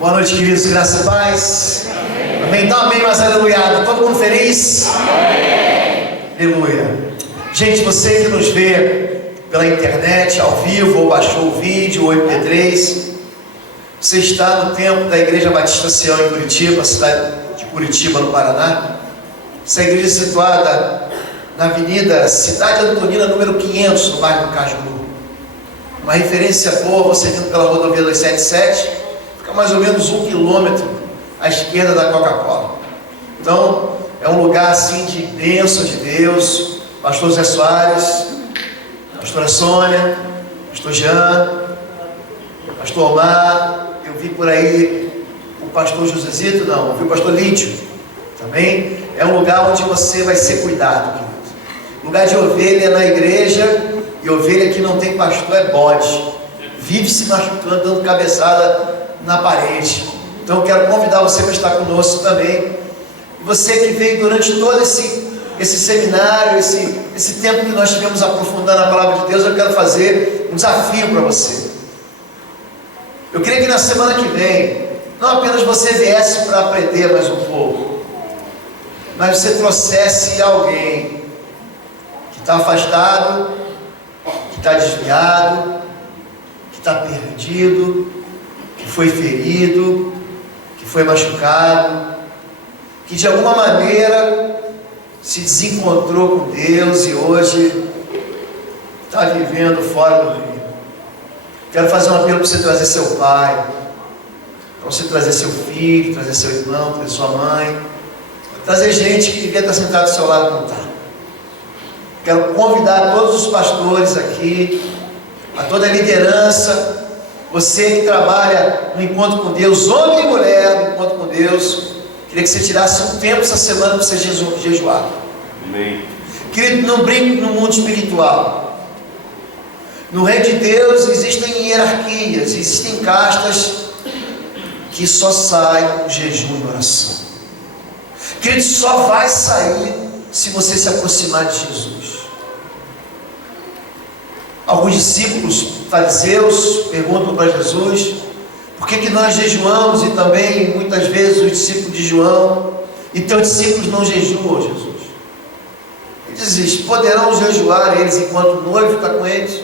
Boa noite, queridos, graças e paz. Amém. Então, amém, mas aleluia. Todo mundo feliz? Amém. Aleluia. Gente, você que nos vê pela internet, ao vivo, ou baixou o vídeo, ou MP3, você está no templo da Igreja Batista Sião em Curitiba, cidade de Curitiba, no Paraná. Essa igreja é situada na Avenida Cidade Antonina, número 500, no bairro do Cajuru. Uma referência boa, você vindo pela rodovia 277, fica mais ou menos 1 quilômetro à esquerda da Coca-Cola. Então, é um lugar assim de bênção de Deus. Pastor Zé Soares, pastora Sônia, pastor Jean, pastor Omar, eu vi por aí o pastor Josezito, não, eu vi o pastor Lídio também. É um lugar onde você vai ser cuidado, querido. Lugar de ovelha na igreja, e ovelha que não tem pastor é bode, vive se machucando, dando cabeçada na parede. Então eu quero convidar você para estar conosco também. E você que veio durante todo esse seminário, esse tempo que nós tivemos aprofundando a palavra de Deus, eu quero fazer um desafio para você. Eu queria que na semana que vem, não apenas você viesse para aprender mais um pouco, mas você trouxesse alguém que está afastado, que está desviado, que está perdido, que foi ferido, que foi machucado, que de alguma maneira se desencontrou com Deus e hoje está vivendo fora do reino. Quero fazer um apelo para você trazer seu pai, para você trazer seu filho, trazer seu irmão, trazer sua mãe, trazer gente que devia estar sentado do seu lado e não está. Quero convidar todos os pastores aqui, a toda a liderança, você que trabalha no encontro com Deus, homem e mulher no encontro com Deus, queria que você tirasse um tempo essa semana para você jejuar. Amém. Querido, não brinque no mundo espiritual. No reino de Deus existem hierarquias, existem castas que só saem com jejum e oração. Querido, só vai sair se você se aproximar de Jesus. Alguns discípulos fariseus perguntam para Jesus por que nós jejuamos e também muitas vezes os discípulos de João e teus discípulos não jejuam, Jesus. Ele diz: poderão jejuar eles enquanto o noivo está com eles?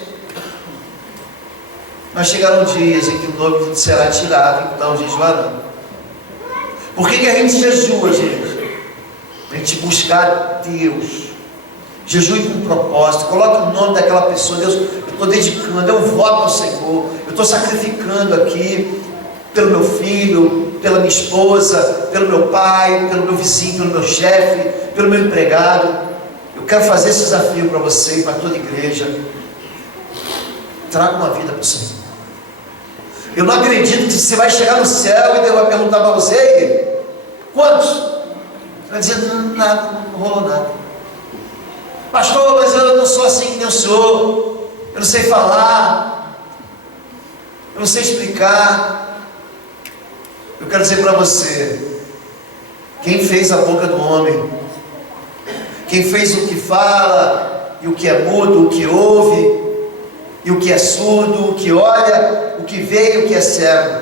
Mas chegarão dias em que o noivo será tirado, então jejuarão. Por que a gente jejua, gente? Para a gente buscar Deus. Jejue com propósito. Coloque o nome daquela pessoa. Deus, eu estou dedicando, eu voto ao Senhor, eu estou sacrificando aqui pelo meu filho, pela minha esposa, pelo meu pai, pelo meu vizinho, pelo meu chefe, pelo meu empregado. Eu quero fazer esse desafio para você e para toda a igreja. Traga uma vida para o Senhor. Eu não acredito que você vai chegar no céu e Deus vai perguntar para você: quantos? Você vai dizer: nada, não rolou nada. Pastor, mas eu não sou assim que nem o senhor, eu não sei falar, eu não sei explicar. Eu quero dizer para você: quem fez a boca do homem, quem fez o que fala e o que é mudo, o que ouve e o que é surdo, o que olha, o que vê e o que é cego,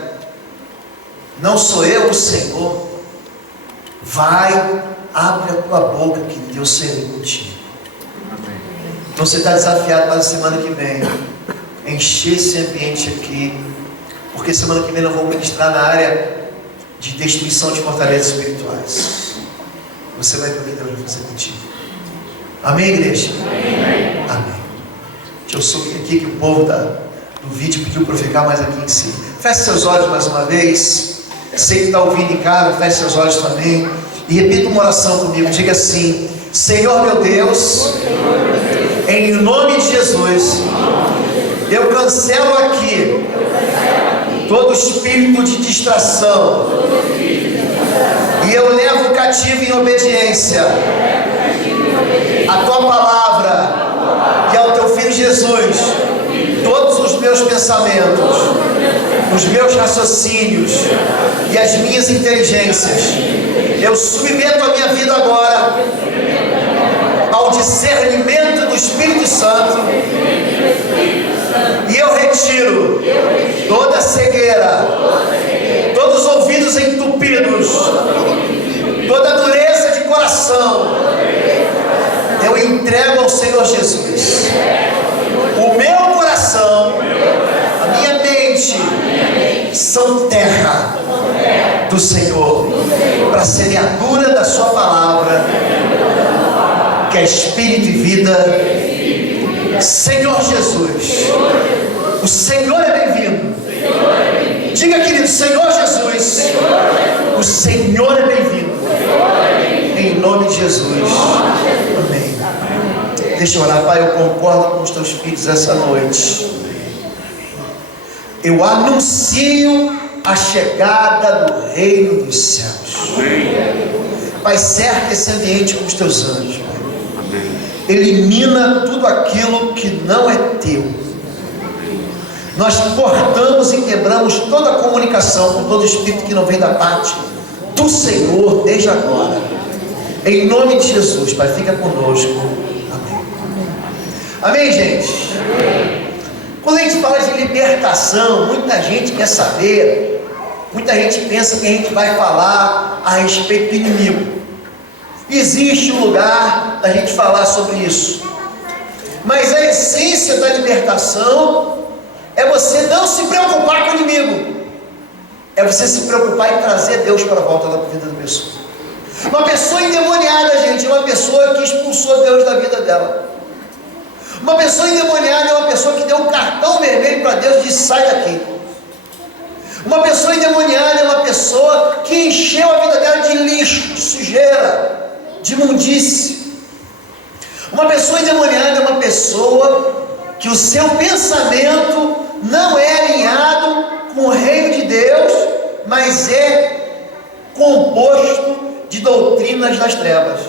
não sou eu, o Senhor. Vai, abre a tua boca que Deus será contigo. Então você está desafiado para a semana que vem encher esse ambiente aqui, porque semana que vem nós vamos ministrar na área de destruição de fortalezas espirituais. Você vai ver o que Deus vai fazer contigo. Amém, igreja? Amém. Amém. Deixa eu subir aqui que o povo do vídeo pediu para eu ficar mais aqui em cima. Feche seus olhos mais uma vez. Você que está ouvindo em casa, feche seus olhos também e repita uma oração comigo. Diga assim: Senhor meu Deus, em nome de Jesus, eu cancelo aqui todo espírito de distração e eu levo cativo em obediência a tua palavra e ao teu Filho Jesus todos os meus pensamentos, os meus raciocínios e as minhas inteligências. Eu submeto a minha vida agora ao discernimento do Espírito Santo e eu retiro toda cegueira, todos os oprimidos, toda dureza de coração, eu entrego ao Senhor Jesus. O meu coração, a minha mente, são terra do Senhor, para semeadura da sua palavra, que é espírito e vida. Senhor Jesus, o Senhor é bem-vindo. Diga, querido, Senhor Jesus, o Senhor é bem-vindo. Em nome de Jesus. Amém. Deixa eu orar. Pai, eu concordo com os teus filhos essa noite. Eu anuncio a chegada do reino dos céus. Pai, cerca esse ambiente com os teus anjos. Elimina tudo aquilo que não é teu. Nós cortamos e quebramos toda a comunicação com todo espírito que não vem da parte do Senhor desde agora. Em nome de Jesus, Pai, fica conosco. Amém. Amém, gente? Quando a gente fala de libertação, muita gente quer saber, muita gente pensa que a gente vai falar a respeito do inimigo. Existe um lugar da gente falar sobre isso, mas a essência da libertação é você não se preocupar com o inimigo, é você se preocupar em trazer Deus para a volta da vida da pessoa. Uma pessoa endemoniada, gente, é uma pessoa que expulsou Deus da vida dela. Uma pessoa endemoniada é uma pessoa que deu um cartão vermelho para Deus e disse: sai daqui. Uma pessoa endemoniada é uma pessoa que encheu a vida dela de lixo, de sujeira, de imundície. Uma pessoa endemoniada é uma pessoa que o seu pensamento não é alinhado com o reino de Deus, mas é composto de doutrinas das trevas,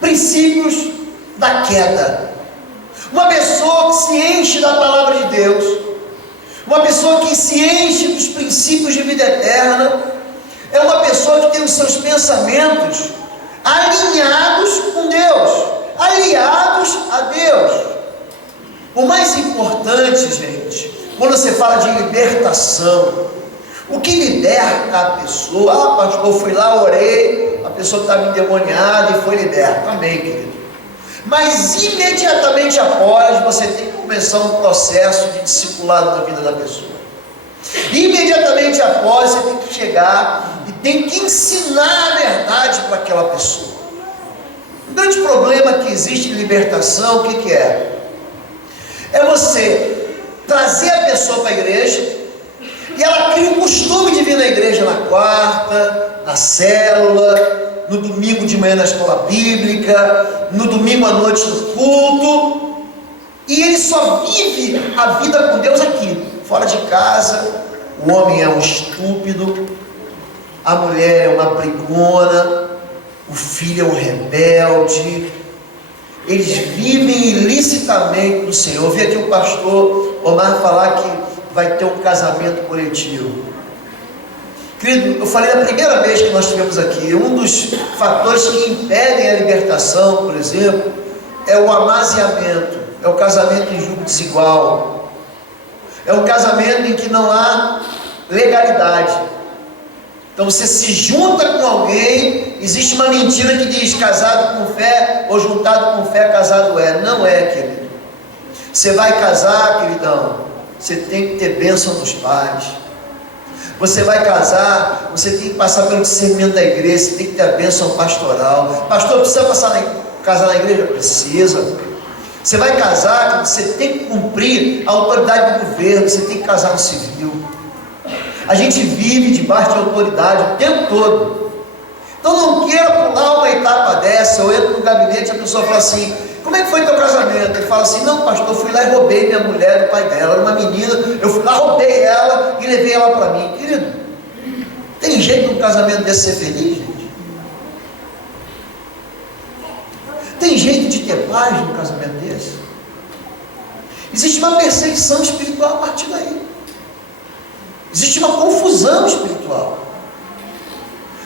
princípios da queda. Uma pessoa que se enche da palavra de Deus, uma pessoa que se enche dos princípios de vida eterna, é uma pessoa que tem os seus pensamentos alinhados com Deus, aliados a Deus. O mais importante, gente, quando você fala de libertação, o que liberta a pessoa? Ah, pastor, fui lá, orei, a pessoa estava endemoniada e foi liberta. Amém, querido. Mas imediatamente após, você tem que começar um processo de discipulado na vida da pessoa. Imediatamente após, você tem que chegar e tem que ensinar a verdade para aquela pessoa. O grande problema que existe em libertação, o que é? É você trazer a pessoa para a igreja e ela cria o costume de vir na igreja na quarta, na célula, no domingo de manhã na escola bíblica, no domingo à noite no culto, e ele só vive a vida com Deus aqui, fora de casa. O homem é um estúpido, a mulher é uma brigona, o filho é um rebelde. Eles vivem ilicitamente do Senhor. Eu vi aqui o pastor Omar falar que vai ter um casamento coletivo. Querido, eu falei a primeira vez que nós tivemos aqui, um dos fatores que impedem a libertação, por exemplo, é o amaziamento, é o casamento em julgo desigual, é um casamento em que não há legalidade. Então você se junta com alguém, existe uma mentira que diz casado com fé ou juntado com fé casado é. Não é, querido. Você vai casar, queridão, você tem que ter bênção dos pais. Você vai casar, você tem que passar pelo discernimento da igreja, você tem que ter a bênção pastoral. Pastor, precisa casar na igreja? Precisa. Você vai casar, você tem que cumprir a autoridade do governo, você tem que casar no civil. A gente vive debaixo de autoridade o tempo todo. Então não queira pular uma etapa dessa. Eu entro no gabinete e a pessoa fala assim: como é que foi teu casamento? Ele fala assim: não, pastor, eu fui lá e roubei minha mulher do pai dela, era uma menina, eu fui lá, roubei ela e levei ela para mim. Querido, tem jeito de um casamento desse ser feliz, gente? Tem jeito de ter paz num casamento desse? Existe uma perseguição espiritual a partir daí. Existe uma confusão espiritual.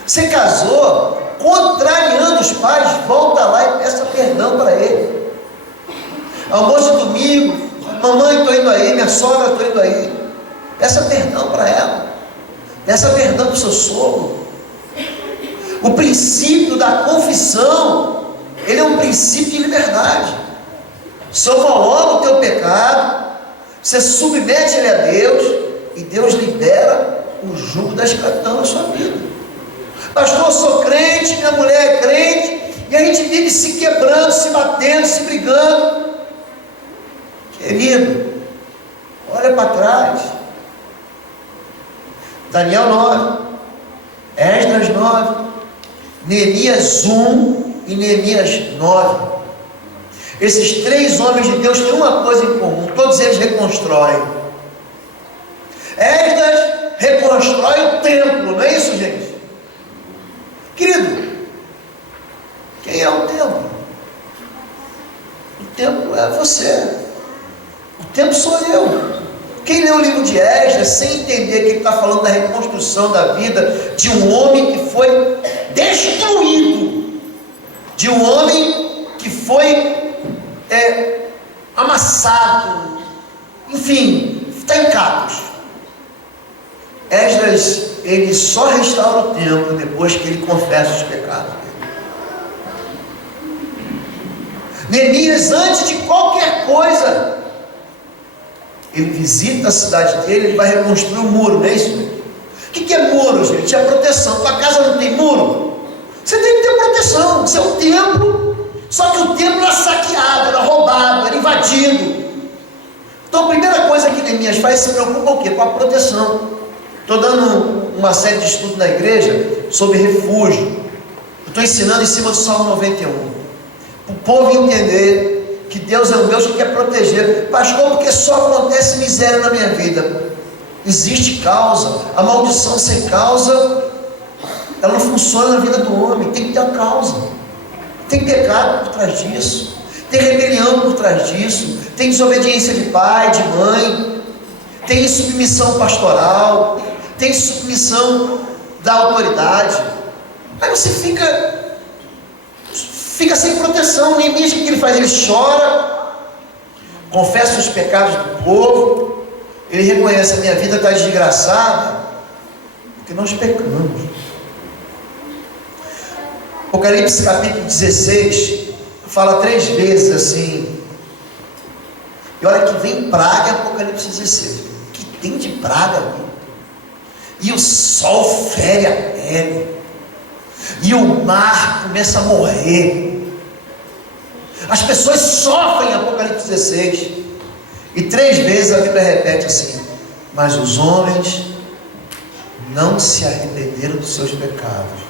Você casou contrariando os pais, volta lá e peça perdão para ele. Almoço de domingo, mamãe, estou indo aí, minha sogra, estou indo aí. Peça perdão para ela. Peça perdão para o seu sogro. O princípio da confissão, ele é um princípio de liberdade. O Senhor coloca o teu pecado, você submete ele a Deus, e Deus libera o jugo da escravidão na sua vida. Pastor, eu sou crente, minha mulher é crente, e a gente vive se quebrando, se batendo, se brigando. Querido, olha para trás. Daniel 9, Esdras 9, Neemias 1 e Neemias 9. Esses três homens de Deus têm uma coisa em comum: todos eles reconstroem. Esdras reconstrói o templo, não é isso, gente? Querido, quem é o templo? O templo é você. O templo sou eu. Quem lê o livro de Esdras sem entender que ele está falando da reconstrução da vida de um homem que foi destruído, de um homem que foi amassado, enfim, está em cacos. Esdras, ele só restaura o templo depois que ele confessa os pecados dele. Neemias, antes de qualquer coisa, ele visita a cidade dele, ele vai reconstruir o muro, não é isso? O que é muro, gente? É proteção. Tua casa não tem muro? Você tem que ter proteção. Isso é um templo, só que o templo era saqueado, era roubado, era invadido. Então a primeira coisa que Neemias faz, se preocupa com o quê? Com a proteção. Estou dando uma série de estudos na igreja sobre refúgio. Estou ensinando em cima do Salmo 91, para o povo entender que Deus é um Deus que quer proteger. Pastor, porque só acontece miséria na minha vida. Existe causa. A maldição sem causa, ela não funciona na vida do homem. Tem que ter a causa. Tem pecado por trás disso, tem rebelião por trás disso, tem desobediência de pai, de mãe, tem submissão pastoral, tem submissão da autoridade. Aí você fica sem proteção. Nem mesmo o que ele faz, ele chora, confessa os pecados do povo, ele reconhece: a minha vida está desgraçada porque nós pecamos. Apocalipse capítulo 16 fala 3 vezes assim, e olha que vem praga em Apocalipse 16, que tem de praga ali, e o sol fere a pele, e o mar começa a morrer, as pessoas sofrem em Apocalipse 16, e 3 vezes a Bíblia repete assim: mas os homens não se arrependeram dos seus pecados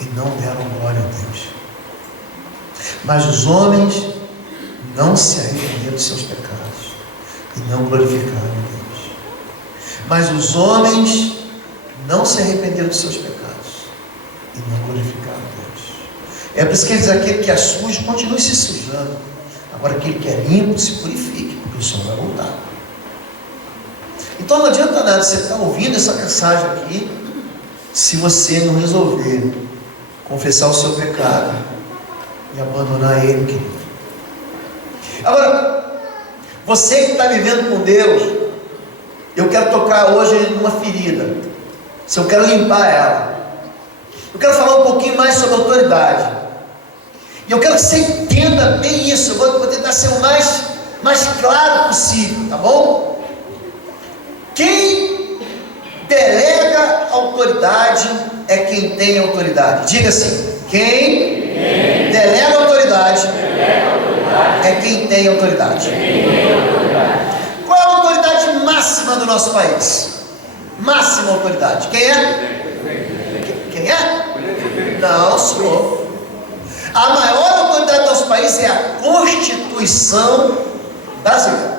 e não deram glória a Deus. Mas os homens não se arrependeram dos seus pecados e não glorificaram a Deus. Mas os homens não se arrependeram dos seus pecados e não glorificaram a Deus. É por isso que ele diz: aquele que é sujo, continue se sujando. Agora aquele que é limpo, se purifique, porque o Senhor vai voltar. Então não adianta nada você estar ouvindo essa mensagem aqui, se você não resolver confessar o seu pecado e abandonar ele, querido. Agora, você que está vivendo com Deus, eu quero tocar hoje numa ferida. Se eu quero limpar ela, eu quero falar um pouquinho mais sobre autoridade. E eu quero que você entenda bem isso. Eu vou tentar ser o mais claro possível, tá bom? Quem delega autoridade é quem tem autoridade. Diga assim: quem delega autoridade é quem tem autoridade. Qual é a autoridade máxima do nosso país? Máxima autoridade. Quem é? Quem é? Não, senhor. A maior autoridade do nosso país é a Constituição brasileira.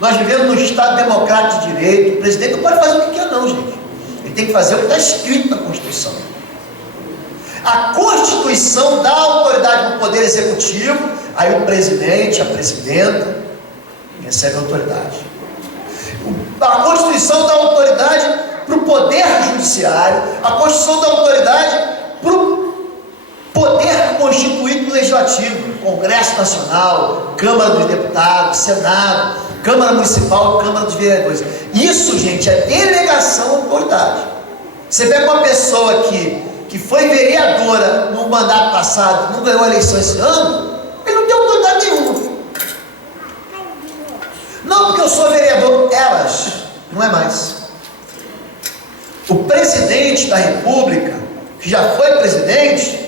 Nós vivemos num Estado democrático de direito. O presidente não pode fazer o que quer, não, gente. Ele tem que fazer o que está escrito na Constituição. A Constituição dá autoridade para o Poder Executivo, aí o presidente, a presidenta, recebe autoridade. A Constituição dá autoridade para o Poder Judiciário, a Constituição dá autoridade para o Poder Constituído Legislativo, Congresso Nacional, Câmara dos Deputados, Senado, Câmara Municipal, Câmara dos Vereadores. Isso, gente, é delegação de autoridade. Você pega uma pessoa que foi vereadora no mandato passado, não ganhou a eleição esse ano, ele não tem autoridade nenhuma. Não, porque eu sou vereador. Elas, não é mais. O presidente da República, que já foi presidente,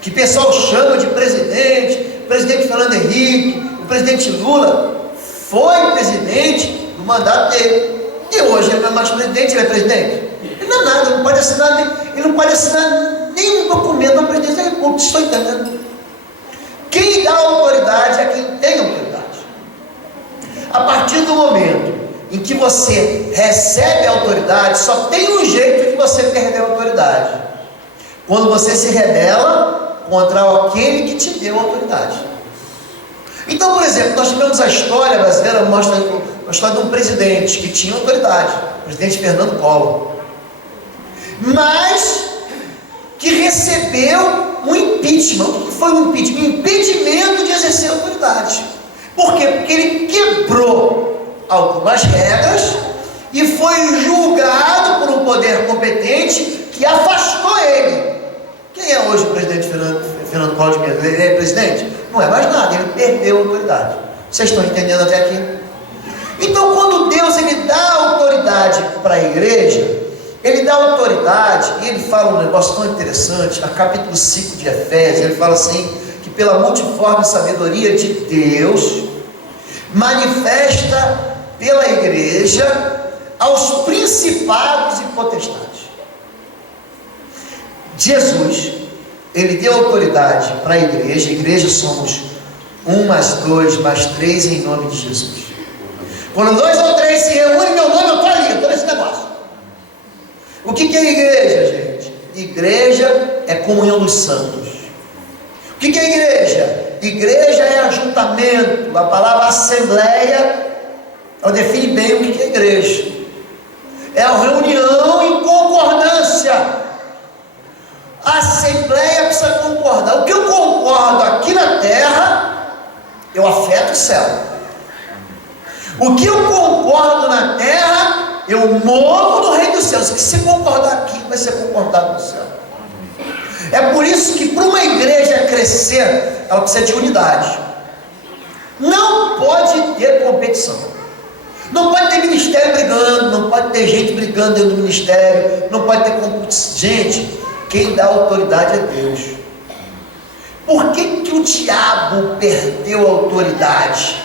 que o pessoal chama de presidente, o presidente Fernando Henrique, o presidente Lula, foi presidente no mandato dele. E hoje ele não é mais presidente, ele é presidente. Ele não é nada, ele não pode assinar nenhum documento da presidência da República. Estou entendendo? Quem dá autoridade é quem tem autoridade. A partir do momento em que você recebe a autoridade, só tem um jeito de você perder a autoridade: quando você se rebela contra aquele que te deu a autoridade. Então, por exemplo, nós tivemos a história brasileira, mostra a história de um presidente que tinha autoridade, o presidente Fernando Collor, mas que recebeu um impeachment. O que foi um impeachment? Impedimento de exercer autoridade. Por quê? Porque ele quebrou algumas regras e foi julgado por um poder competente que afastou ele. Quem é hoje o presidente Fernando Collor de Mello? Ele é presidente? Não é mais nada, ele perdeu a autoridade. Vocês estão entendendo até aqui? Então, quando Deus ele dá autoridade para a igreja, ele dá autoridade, e ele fala um negócio tão interessante, no capítulo 5 de Efésios, ele fala assim, que pela multiforme sabedoria de Deus, manifesta pela igreja aos principados e potestades. Jesus, ele deu autoridade para a igreja somos 1 mais 2 mais 3 em nome de Jesus. Quando 2 ou 3 se reúnem em meu nome, eu estou ali, eu estou nesse negócio. O que é igreja, gente? Igreja é comunhão dos santos. O que é igreja? Igreja é ajuntamento. A palavra assembleia, ela define bem o que é igreja. É a reunião em concordância. A assembleia precisa concordar. O que eu concordo aqui na terra, eu afeto o céu. O que eu concordo na terra, eu movo no reino dos céus. Que se concordar aqui, vai ser concordado no céu. É por isso que para uma igreja crescer, ela precisa de unidade. Não pode ter competição. Não pode ter ministério brigando, não pode ter gente brigando dentro do ministério, não pode ter competição. Gente, quem dá autoridade é Deus. Por que o diabo perdeu a autoridade?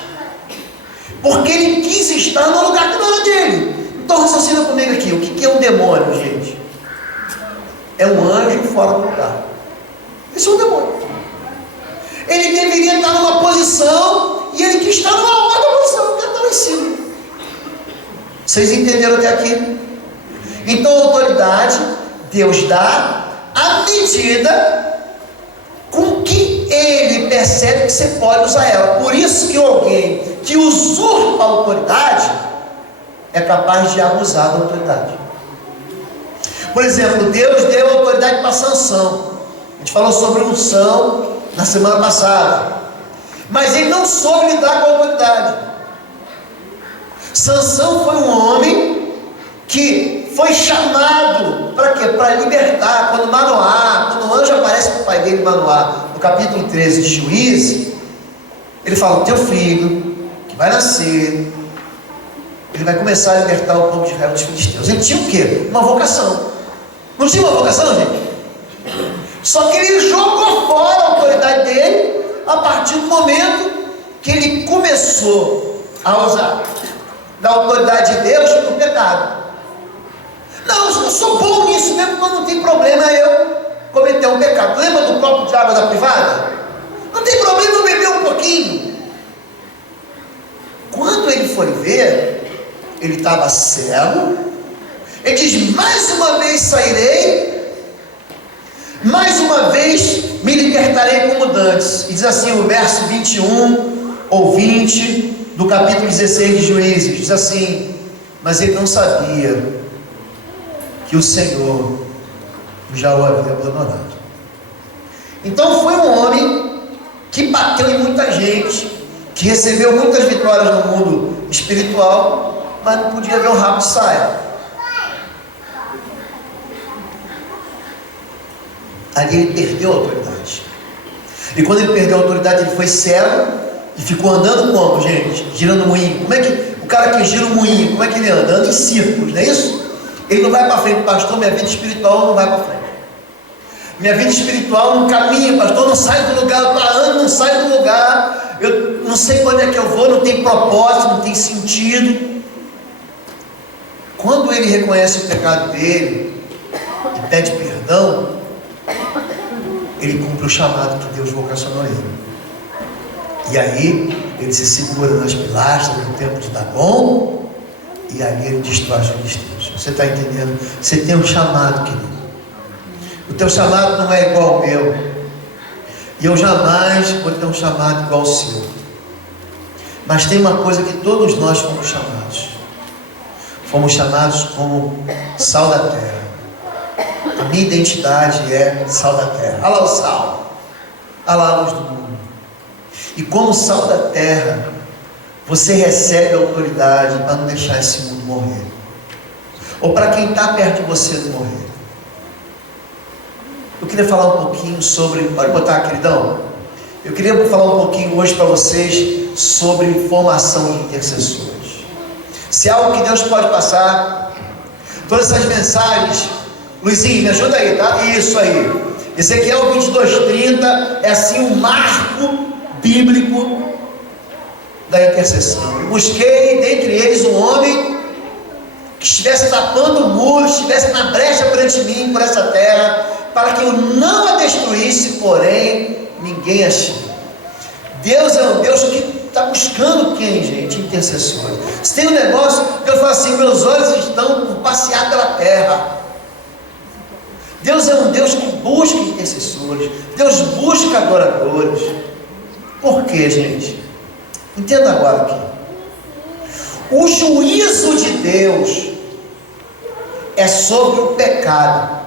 Porque ele quis estar no lugar que não era dele. Então raciocina comigo aqui, o que é um demônio, gente? É um anjo fora do lugar. Esse é um demônio. Ele deveria estar numa posição e ele quis estar numa outra posição, porque ele estava em cima. Vocês entenderam até aqui? Então a autoridade Deus dá à medida com que ele percebe que você pode usar ela. Por isso que alguém que usurpa a autoridade é capaz de abusar da autoridade. Por exemplo, Deus deu autoridade para Sansão. A gente falou sobre unção na semana passada, mas ele não soube lidar com a autoridade. Sansão foi um homem que foi chamado para quê? Para libertar. Quando o anjo aparece para o pai dele, Manoá, no capítulo 13 de Juízes, ele fala: o teu filho, que vai nascer, ele vai começar a libertar o povo de Israel dos filisteus. Ele tinha o quê? Uma vocação. Não tinha uma vocação, gente? Só que ele jogou fora a autoridade dele a partir do momento que ele começou a usar da autoridade de Deus para o pecado. Não, eu sou bom nisso mesmo, mas não tem problema eu cometer um pecado. Lembra do copo de água da privada? Não tem problema eu beber um pouquinho. Quando ele foi ver, ele estava cego. Ele diz: mais uma vez sairei, mais uma vez me libertarei como dantes. E diz assim o verso 21 ou 20 do capítulo 16 de Juízes, diz assim: mas ele não sabia que o Senhor já o havia abandonado. Então foi um homem que bateu em muita gente, que recebeu muitas vitórias no mundo espiritual, mas não podia ver um rabo de saia. Ali ele perdeu a autoridade. E quando ele perdeu a autoridade, ele foi cego e ficou andando como, gente? Girando moinho. Como é que o cara que gira o moinho, como é que ele anda? Anda em círculos, não é isso? Ele não vai para frente, pastor, minha vida espiritual não vai para frente. Minha vida espiritual não caminha, pastor, não sai do lugar, eu estou andando, não sai do lugar, eu não sei quando é que eu vou, não tem propósito, não tem sentido. Quando ele reconhece o pecado dele e pede perdão, ele cumpre o chamado que Deus vocacionou ele. E aí ele se segura nas pilastras do templo de Dagon, e ali ele destrói os filisteus. Você está entendendo? Você tem um chamado, querido. O teu chamado não é igual ao meu, e eu jamais vou ter um chamado igual ao seu. Mas tem uma coisa que todos nós fomos chamados. Fomos chamados como sal da terra. A minha identidade é sal da terra. Olha lá o sal, olha lá a luz do mundo. E como sal da terra, você recebe a autoridade para não deixar esse mundo morrer, ou para quem está perto de você não morrer. Eu queria falar um pouquinho sobre, pode botar, queridão? Eu queria falar um pouquinho hoje para vocês sobre formação de intercessores. Se é algo que Deus pode passar, todas essas mensagens, Luizinho, me ajuda aí, tá? Isso aí. Ezequiel 22:30 é assim um marco bíblico da intercessão. Eu busquei dentre eles um homem que estivesse tapando o muro, estivesse na brecha perante mim por essa terra, para que eu não a destruísse, porém ninguém achei. Deus é um Deus que está buscando quem, gente? Intercessores. Se tem um negócio, Deus fala assim: meus olhos estão por passear pela terra. Deus é um Deus que busca intercessores. Deus busca adoradores. Por quê, gente? Entenda agora aqui. O juízo de Deus é sobre o pecado.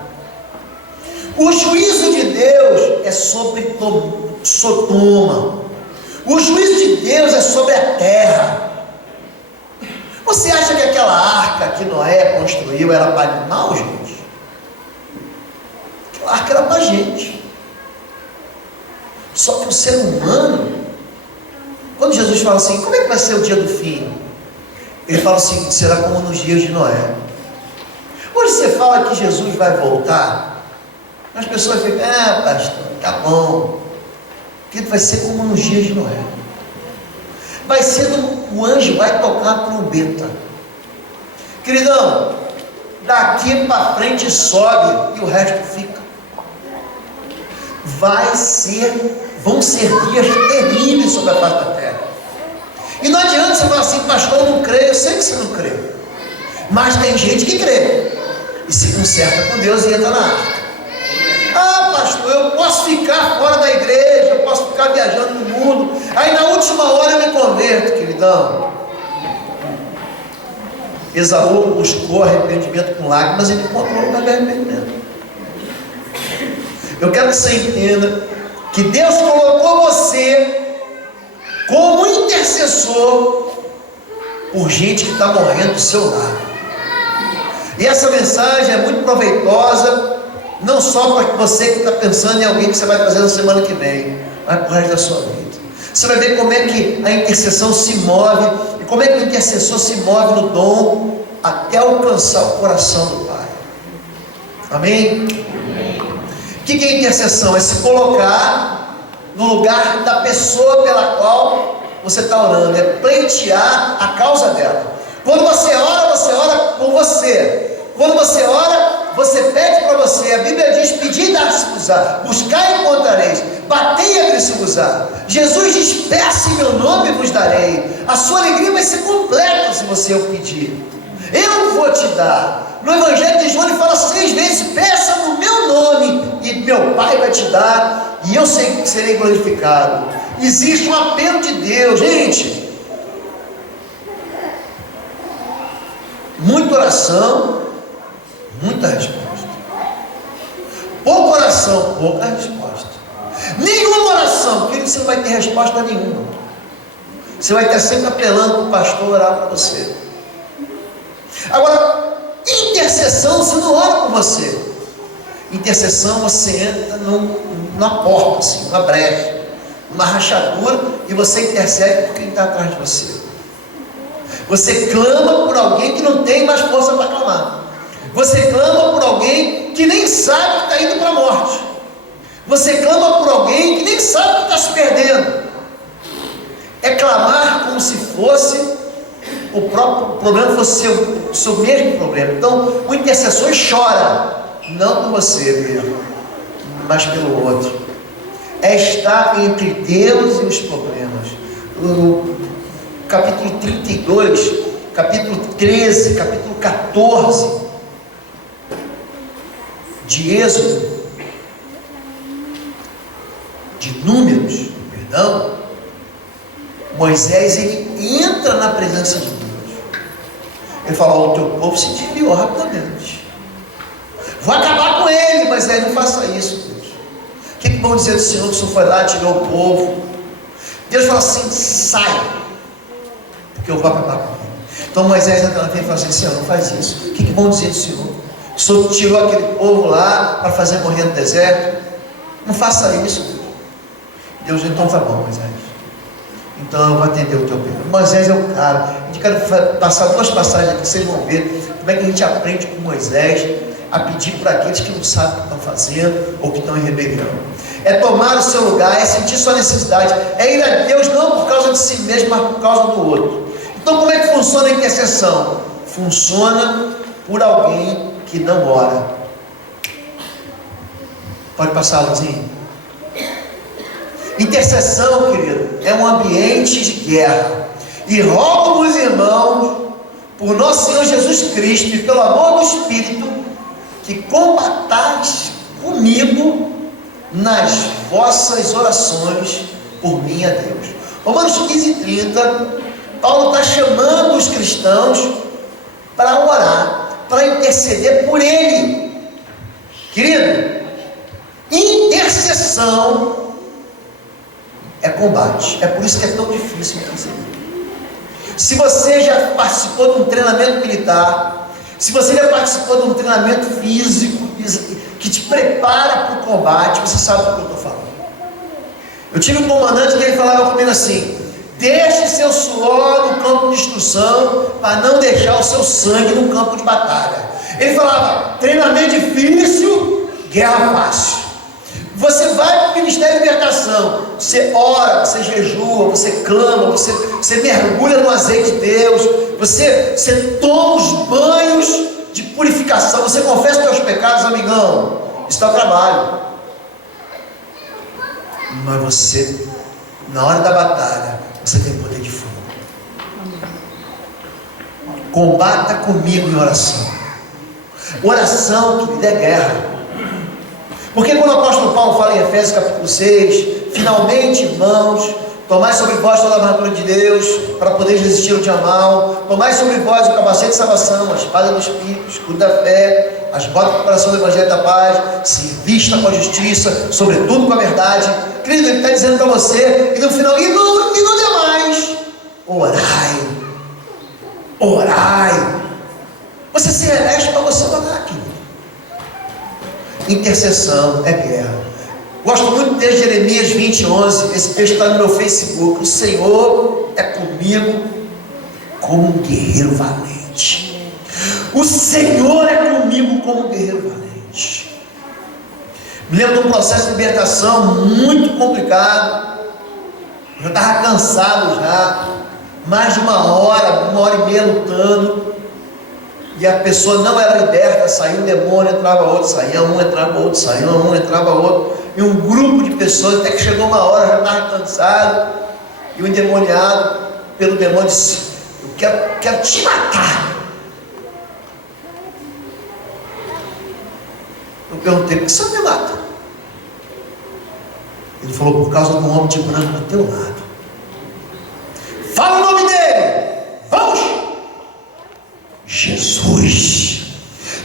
O juízo de Deus é sobre Sodoma. O juízo de Deus é sobre a terra. Você acha que aquela arca que Noé construiu era para animal, gente? Aquela arca era para gente. Só que o ser humano, quando Jesus fala assim, como é que vai ser o dia do fim? Ele fala assim, será como nos dias de Noé. Hoje você fala que Jesus vai voltar, as pessoas ficam, pastor, tá bom. Porque vai ser como nos dias de Noé. Vai ser, o anjo vai tocar a trombeta. Queridão, daqui para frente sobe e o resto fica. Vão ser dias terríveis sobre a face da terra. E não adianta você falar assim, pastor, eu não creio. Eu sei que você não crê, mas tem gente que crê e se conserta com Deus e entra na arca. Pastor, eu posso ficar fora da igreja, eu posso ficar viajando no mundo, aí na última hora eu me converto, queridão. Esaú buscou arrependimento com lágrimas e ele encontrou o arrependimento. Eu quero que você entenda que Deus colocou você como intercessor por gente que está morrendo do seu lado. E essa mensagem é muito proveitosa, não só para você que está pensando em alguém que você vai fazer na semana que vem, mas para o resto da sua vida. Você vai ver como é que a intercessão se move, e como é que o intercessor se move no dom, até alcançar o coração do Pai. Amém? O que é intercessão? É se colocar no lugar da pessoa pela qual você está orando, é pleitear a causa dela. Quando você ora por você. Quando você ora, você pede para você. A Bíblia diz, pedi e dar-se-vos-á, buscar e encontrareis, batei e abrir-se-vos-á. Jesus diz, peça em meu nome e vos darei. A sua alegria vai ser completa se você o pedir. Eu vou te dar. No Evangelho de João ele fala 6 vezes, peça no meu nome e meu Pai vai te dar, e eu serei glorificado. Existe um apelo de Deus, gente. Muita oração, muita resposta. Pouca oração, pouca resposta. Nenhuma oração, porque você não vai ter resposta nenhuma. Você vai estar sempre apelando para o pastor orar para você. Agora, intercessão, você não ora por você. Intercessão, você entra numa porta, assim, numa brecha, numa rachadura, e você intercede por quem está atrás de você. Você clama por alguém que não tem mais força para clamar. Você clama por alguém que nem sabe que está indo para a morte. Você clama por alguém que nem sabe que está se perdendo. É clamar como se fosse o próprio problema, fosse o seu mesmo problema. Então, o intercessor chora, não por você mesmo, mas pelo outro. É estar entre Deus e os problemas. O capítulo 32, capítulo 13, capítulo 14 de Êxodo, de Números, perdão, Moisés, ele entra na presença de Deus. Ele fala: o teu povo se desviou rapidamente, vou acabar com ele. Mas aí não faça isso, Deus. O que vão dizer do Senhor que o Senhor foi lá, tirou o povo? Deus fala assim: sai, porque eu vou acabar com ele. Então Moisés entra na frente e fala assim: Senhor, não faz isso. O que vão dizer do Senhor? O Senhor tirou aquele povo lá para fazer morrer no deserto. Não faça isso, Deus. Deus, então tá bom, Moisés, então eu vou atender o teu pedido. Moisés é o cara. A gente quer passar duas passagens aqui, vocês vão ver como é que a gente aprende com Moisés a pedir para aqueles que não sabem o que estão fazendo ou que estão em rebelião. É tomar o seu lugar, é sentir sua necessidade, é ir a Deus não por causa de si mesmo, mas por causa do outro. Então como é que funciona a intercessão? Funciona por alguém que não ora. Pode passar, Luzinho. Intercessão, querido, é um ambiente de guerra. E rogo dos irmãos, por nosso Senhor Jesus Cristo e pelo amor do Espírito, que combatais comigo nas vossas orações por mim a Deus. Romanos 15:30, Paulo está chamando os cristãos para orar, para interceder por ele. Querido, intercessão é combate. É por isso que é tão difícil interceder. Se você já participou de um treinamento militar, se você já participou de um treinamento físico que te prepara para o combate, você sabe do que eu estou falando. Eu tive um comandante que ele falava comigo assim: deixe seu suor no campo de instrução para não deixar o seu sangue no campo de batalha. Ele falava: treinamento difícil, guerra fácil. Você vai para o Ministério de Libertação, você ora, você jejua, você clama, você mergulha no azeite de Deus, você toma os banhos de purificação, você confessa os seus pecados, amigão. Isso dá trabalho. Mas você, na hora da batalha, você tem poder de fogo. Combata comigo em oração. Oração, querida, é guerra. Porque quando o apóstolo Paulo fala em Efésios capítulo 6, finalmente, irmãos, tomai sobre vós toda a armadura de Deus, para poder resistir ao dia mal, tomai sobre vós o capacete de salvação, a espada do Espírito, o escudo da fé, as botas de preparação do Evangelho da paz, se vista com a justiça, sobretudo com a verdade. Querido, ele está dizendo para você, e no final, e no demais, orai. Você se elege para você orar, querido. Intercessão é guerra. Gosto muito do texto de Jeremias 20:11. Esse texto está no meu Facebook. O Senhor é comigo como um guerreiro valente. O Senhor é comigo como um guerreiro valente. Me lembro de um processo de libertação muito complicado. Eu já estava cansado já. Mais de uma hora e meia lutando. E a pessoa não era liberta, saía um demônio, entrava outro, saía um, entrava outro, saía um, entrava outro. E um grupo de pessoas, até que chegou uma hora, já estava cansado. E o endemoniado, pelo demônio, disse: eu quero te matar. Eu perguntei: por que você me mata? Ele falou: por causa do homem de branco do teu lado. Fala o nome dele. Vamos. Jesus.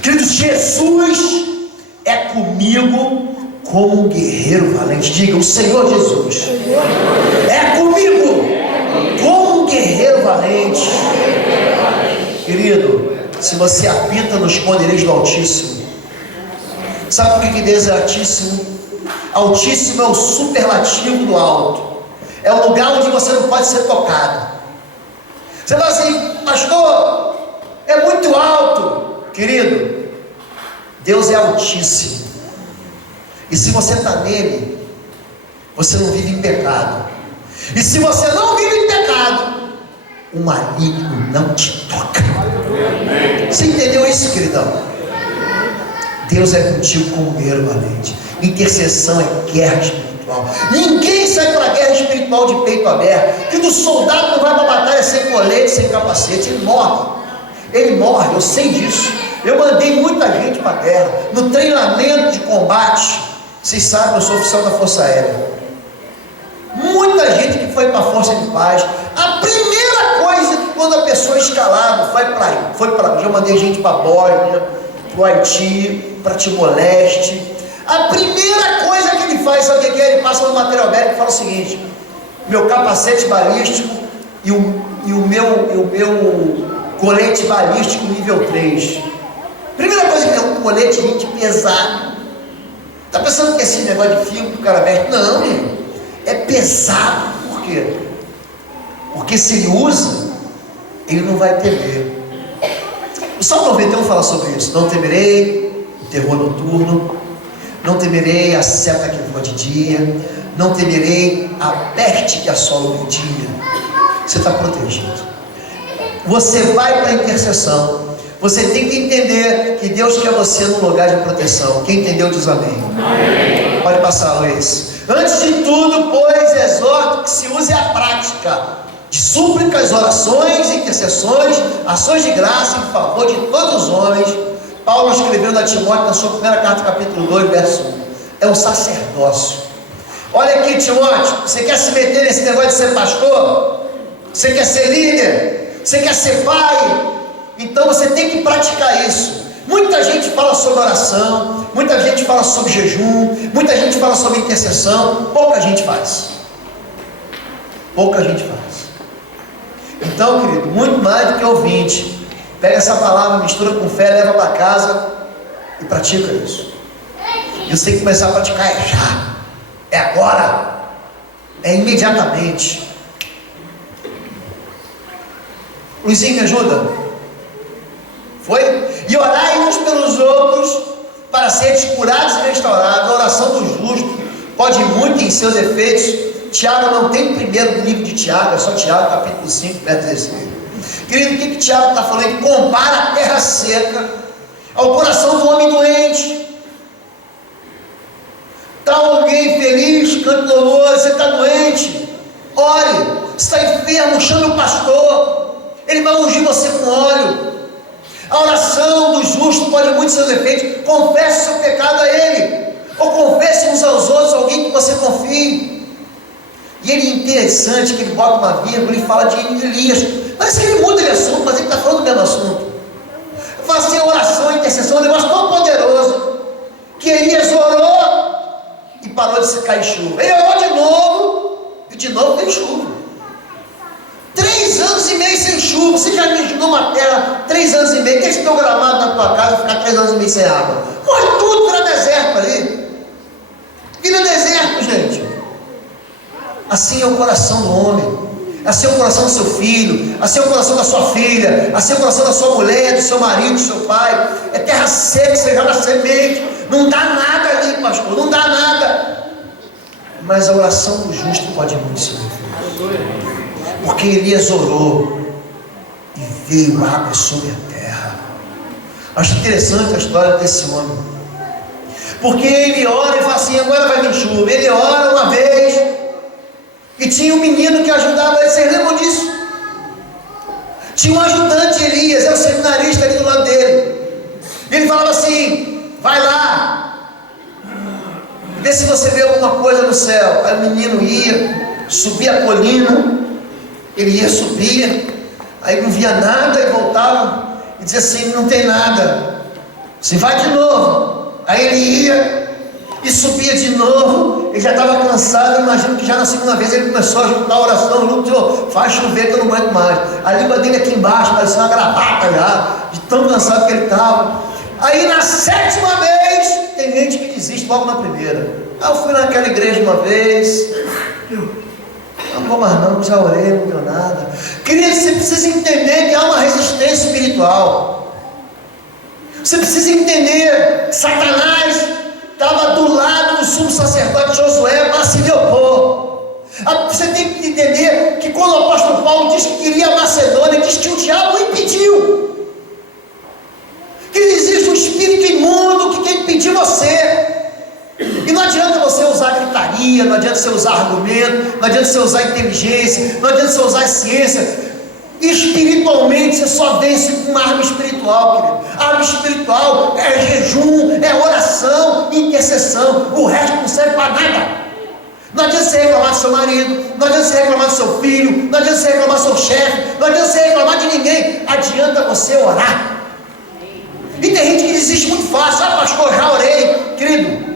Queridos, Jesus é comigo como um guerreiro valente. Diga: o Senhor Jesus é comigo como um guerreiro valente. Querido, se você habita nos esconderijos do Altíssimo, Sabe por que Deus é altíssimo? Altíssimo é o superlativo do alto. É o lugar onde você não pode ser tocado. Você fala assim, pastor, é muito alto. Querido, Deus é altíssimo. E se você está nele, você não vive em pecado. E se você não vive em pecado, o maligno não te toca. Você entendeu isso, queridão? Deus é contigo como guerreiro valente. Intercessão é guerra espiritual. Ninguém sai para a guerra espiritual de peito aberto. Que do soldado não vai para a batalha sem colete, sem capacete. Ele morre. Ele morre, eu sei disso. Eu mandei muita gente para a guerra. No treinamento de combate, vocês sabem, eu sou oficial da Força Aérea. Muita gente que foi para a Força de Paz. A primeira coisa que quando a pessoa escalava foi para já mandei gente para a Bósnia, para o Haiti, para Timor-Leste. A primeira coisa que ele faz, sabe o que é? Ele passa no material bélico e fala o seguinte: meu capacete balístico e o meu colete balístico nível 3. Primeira coisa que é um colete, gente, pesado. Está pensando que esse negócio de filme que o cara veste? Não, gente. É pesado. Por quê? Porque se ele usa, ele não vai temer. O Salmo 91 fala sobre isso. Não temerei o terror noturno, não temerei a seta que voa de dia, não temerei a peste que assola o dia. Você está protegido. Você vai para a intercessão. Você tem que entender que Deus quer você num lugar de proteção. Quem entendeu diz amém. Amém. Pode passar, Luiz. Antes de tudo, pois, exorto que se use a prática de súplicas, orações, intercessões, ações de graça em favor de todos os homens. Paulo escreveu a Timóteo na sua primeira carta, capítulo 2, verso 1. É um sacerdócio. Olha aqui, Timóteo, você quer se meter nesse negócio de ser pastor? Você quer ser líder? Você quer ser pai? Então você tem que praticar isso. Muita gente fala sobre oração, muita gente fala sobre jejum, muita gente fala sobre intercessão, pouca gente faz. Pouca gente faz. Então, querido, muito mais do que ouvinte, pega essa palavra, mistura com fé, leva para casa e pratica isso. E você tem que começar a praticar já, é agora, é imediatamente. Luizinho, me ajuda? Foi? E orai uns pelos outros para serem curados e restaurados. A oração do justo pode muito em seus efeitos. Tiago não tem primeiro do livro de Tiago, é só Tiago, capítulo 5, verso 16. Querido, o que Tiago está falando? Ele compara a terra seca ao coração do homem doente. Está alguém feliz, cante louvor, você está doente, ore. Você está enfermo, chame o pastor, ele vai ungir você com óleo. A oração do justo pode muito seus efeitos. Confesse seu pecado a ele, ou confesse uns aos outros alguém que você confie. E ele é interessante que ele bota uma vírgula e fala de Elias. Parece que ele muda de assunto, mas ele está falando do mesmo assunto. Fala assim, oração, intercessão, um negócio tão poderoso que Elias orou e parou de se cair chuva. Ele orou de novo e de novo veio chuva. 3 anos e meio sem chuva. Você já imaginou uma terra 3 anos e meio? Tem esse teu gramado na tua casa ficar 3 anos e meio sem água? Morre tudo, vira deserto ali. Vira deserto, gente. Assim é o coração do homem. Assim é o coração do seu filho. Assim é o coração da sua filha. Assim é o coração da sua mulher, do seu marido, do seu pai. É terra seca, você joga semente. Não dá nada ali, pastor. Não dá nada. Mas a oração do justo pode muito ser feita. Porque Elias orou e veio água sobre a terra. Acho interessante a história desse homem. Porque ele ora e fala assim, agora vai vir chuva. Ele ora uma vez e tinha um menino que ajudava ele. Vocês lembram disso? Tinha um ajudante de Elias, era o seminarista ali do lado dele. Ele falava assim, vai lá, vê se você vê alguma coisa no céu. Aí o menino ia, subia a colina. Ele ia subir, aí não via nada e voltava e dizia assim, não tem nada. Assim, vai de novo. Aí ele ia e subia de novo. Ele já estava cansado. Eu imagino que já na segunda vez ele começou a juntar a oração. Senhor, faz chover que eu não aguento mais. A língua dele aqui embaixo parecia uma gravata já, de tão cansado que ele estava. Aí na 7ª vez, tem gente que desiste logo na primeira. Eu fui naquela igreja uma vez, não vou mais não, já orei, não deu nada. Querido, você precisa entender que há uma resistência espiritual. Você precisa entender que Satanás estava do lado do sumo sacerdote Josué para se lhe opor. Você tem que entender que quando o apóstolo Paulo diz que queria a Macedônia, diz que o diabo o impediu. Que existe um espírito imundo que quer impedir você. E não adianta você usar gritaria, não adianta você usar argumento, não adianta você usar inteligência, não adianta você usar ciência. Espiritualmente você só vence com uma arma espiritual, querido. A arma espiritual é jejum, é oração, intercessão. O resto não serve para nada. Não adianta você reclamar do seu marido, não adianta você reclamar do seu filho, não adianta você reclamar do seu chefe, não adianta você reclamar de ninguém. Adianta você orar. E tem gente que desiste muito fácil. Ah, pastor, já orei. Querido,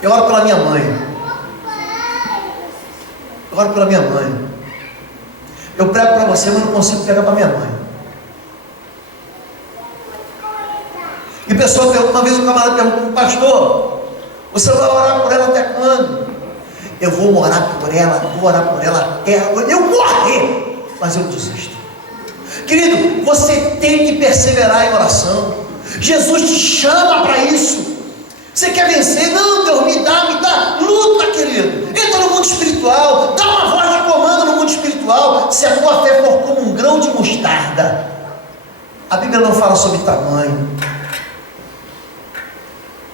eu oro pela minha mãe. Eu oro pela minha mãe. Eu prego para você, mas não consigo pregar para minha mãe. E pessoa pergunta, uma vez um camarada perguntou, pastor, você vai orar por ela até quando? Eu vou orar por ela, até eu morrer, mas eu desisto. Querido, você tem que perseverar em oração. Jesus te chama para isso. Você quer vencer? Não, Deus, me dá, luta, querido. Entra no mundo espiritual, dá uma voz de comando no mundo espiritual. Se a tua fé for como um grão de mostarda, a Bíblia não fala sobre tamanho.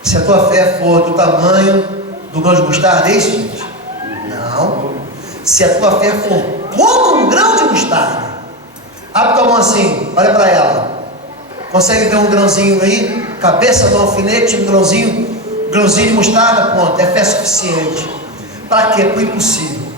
Se a tua fé for do tamanho do grão de mostarda, é isso, gente? Não. Se a tua fé for como um grão de mostarda, abre tua mão assim, olha para ela. Consegue ver um grãozinho aí? Cabeça do alfinete, um grãozinho de mostarda, pronto, é fé suficiente. Para quê? Para o impossível.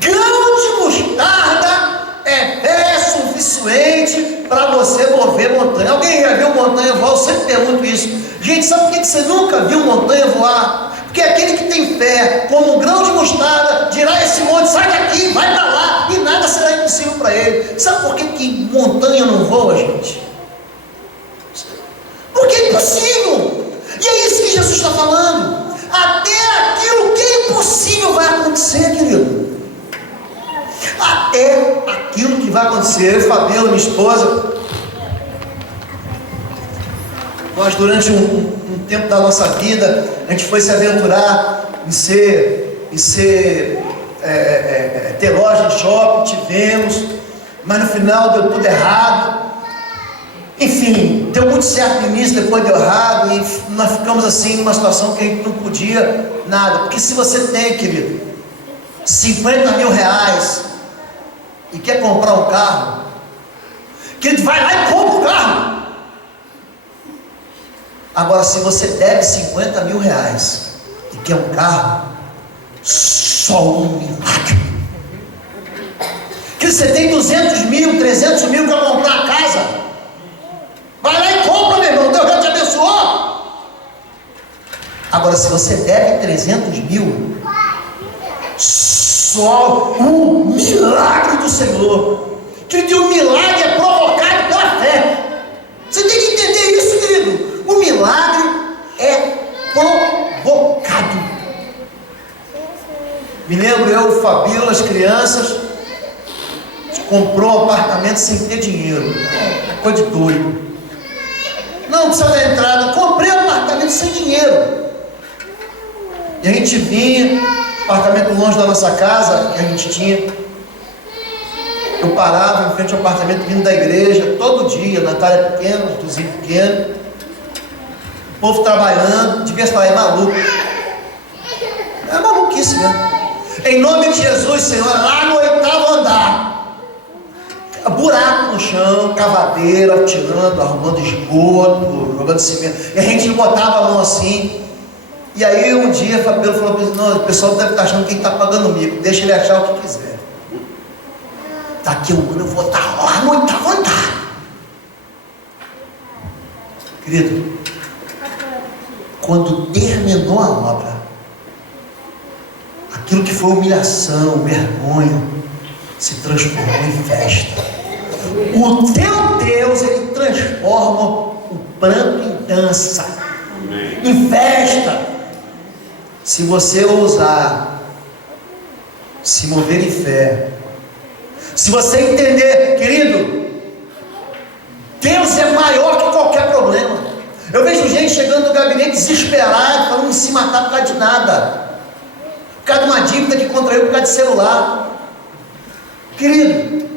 Grão de mostarda é fé suficiente para você mover montanha. Alguém já viu montanha voar? Eu sempre pergunto isso. Gente, sabe por que você nunca viu montanha voar? Porque aquele que tem fé, como um grão de mostarda, dirá esse monte, sai daqui, vai para lá, e nada será impossível para ele. Sabe por que montanha não voa, gente? Porque é impossível. E é isso que Jesus está falando. Até aquilo que é impossível vai acontecer, querido. Até aquilo que vai acontecer. Eu, Fabiola, minha esposa, nós durante um tempo da nossa vida, a gente foi se aventurar em ter loja em shopping, tivemos, mas no final deu tudo errado. Enfim, deu muito certo no início, depois deu errado, e nós ficamos assim numa situação que a gente não podia nada. Porque se você tem, querido, 50 mil reais e quer comprar um carro, querido, vai lá e compra o carro. Agora, se você deve 50 mil reais e quer um carro, só um milagre. Que você tem 200 mil, 300 mil para comprar a casa, vai lá e compra, meu irmão, Deus já te abençoou. Agora, se você deve 300 mil, só o milagre do Senhor. Que o milagre é provocado pela fé. Você tem que entender isso, querido. O milagre é provocado. Me lembro eu, Fabiola, as crianças, comprou um apartamento sem ter dinheiro. Coisa de doido. Não precisa da entrada. Comprei um apartamento sem dinheiro. E a gente vinha, apartamento longe da nossa casa, que a gente tinha. Eu parava em frente ao apartamento vindo da igreja, todo dia. Natália pequena, Duzinho pequeno. O povo trabalhando, devia falar, é maluco. É maluquice mesmo. Em nome de Jesus, Senhor, lá no 8º andar, buraco no chão, cavadeira, tirando, arrumando esgoto, jogando cimento. E a gente botava a mão assim. E aí um dia a Fabiola falou para ele, não, o pessoal deve estar achando que ele está pagando mico, deixa ele achar o que quiser. Daqui a um ano eu vou estar lá no 8º andar. Querido, quando terminou a obra, aquilo que foi humilhação, vergonha, se transformou em festa. O teu Deus, ele transforma o pranto em dança, em festa. Se você ousar se mover em fé, se você entender, querido, Deus é maior que qualquer problema. Eu vejo gente chegando no gabinete desesperado, falando em se matar por causa de nada, por causa de uma dívida que contraiu por causa de celular. Querido,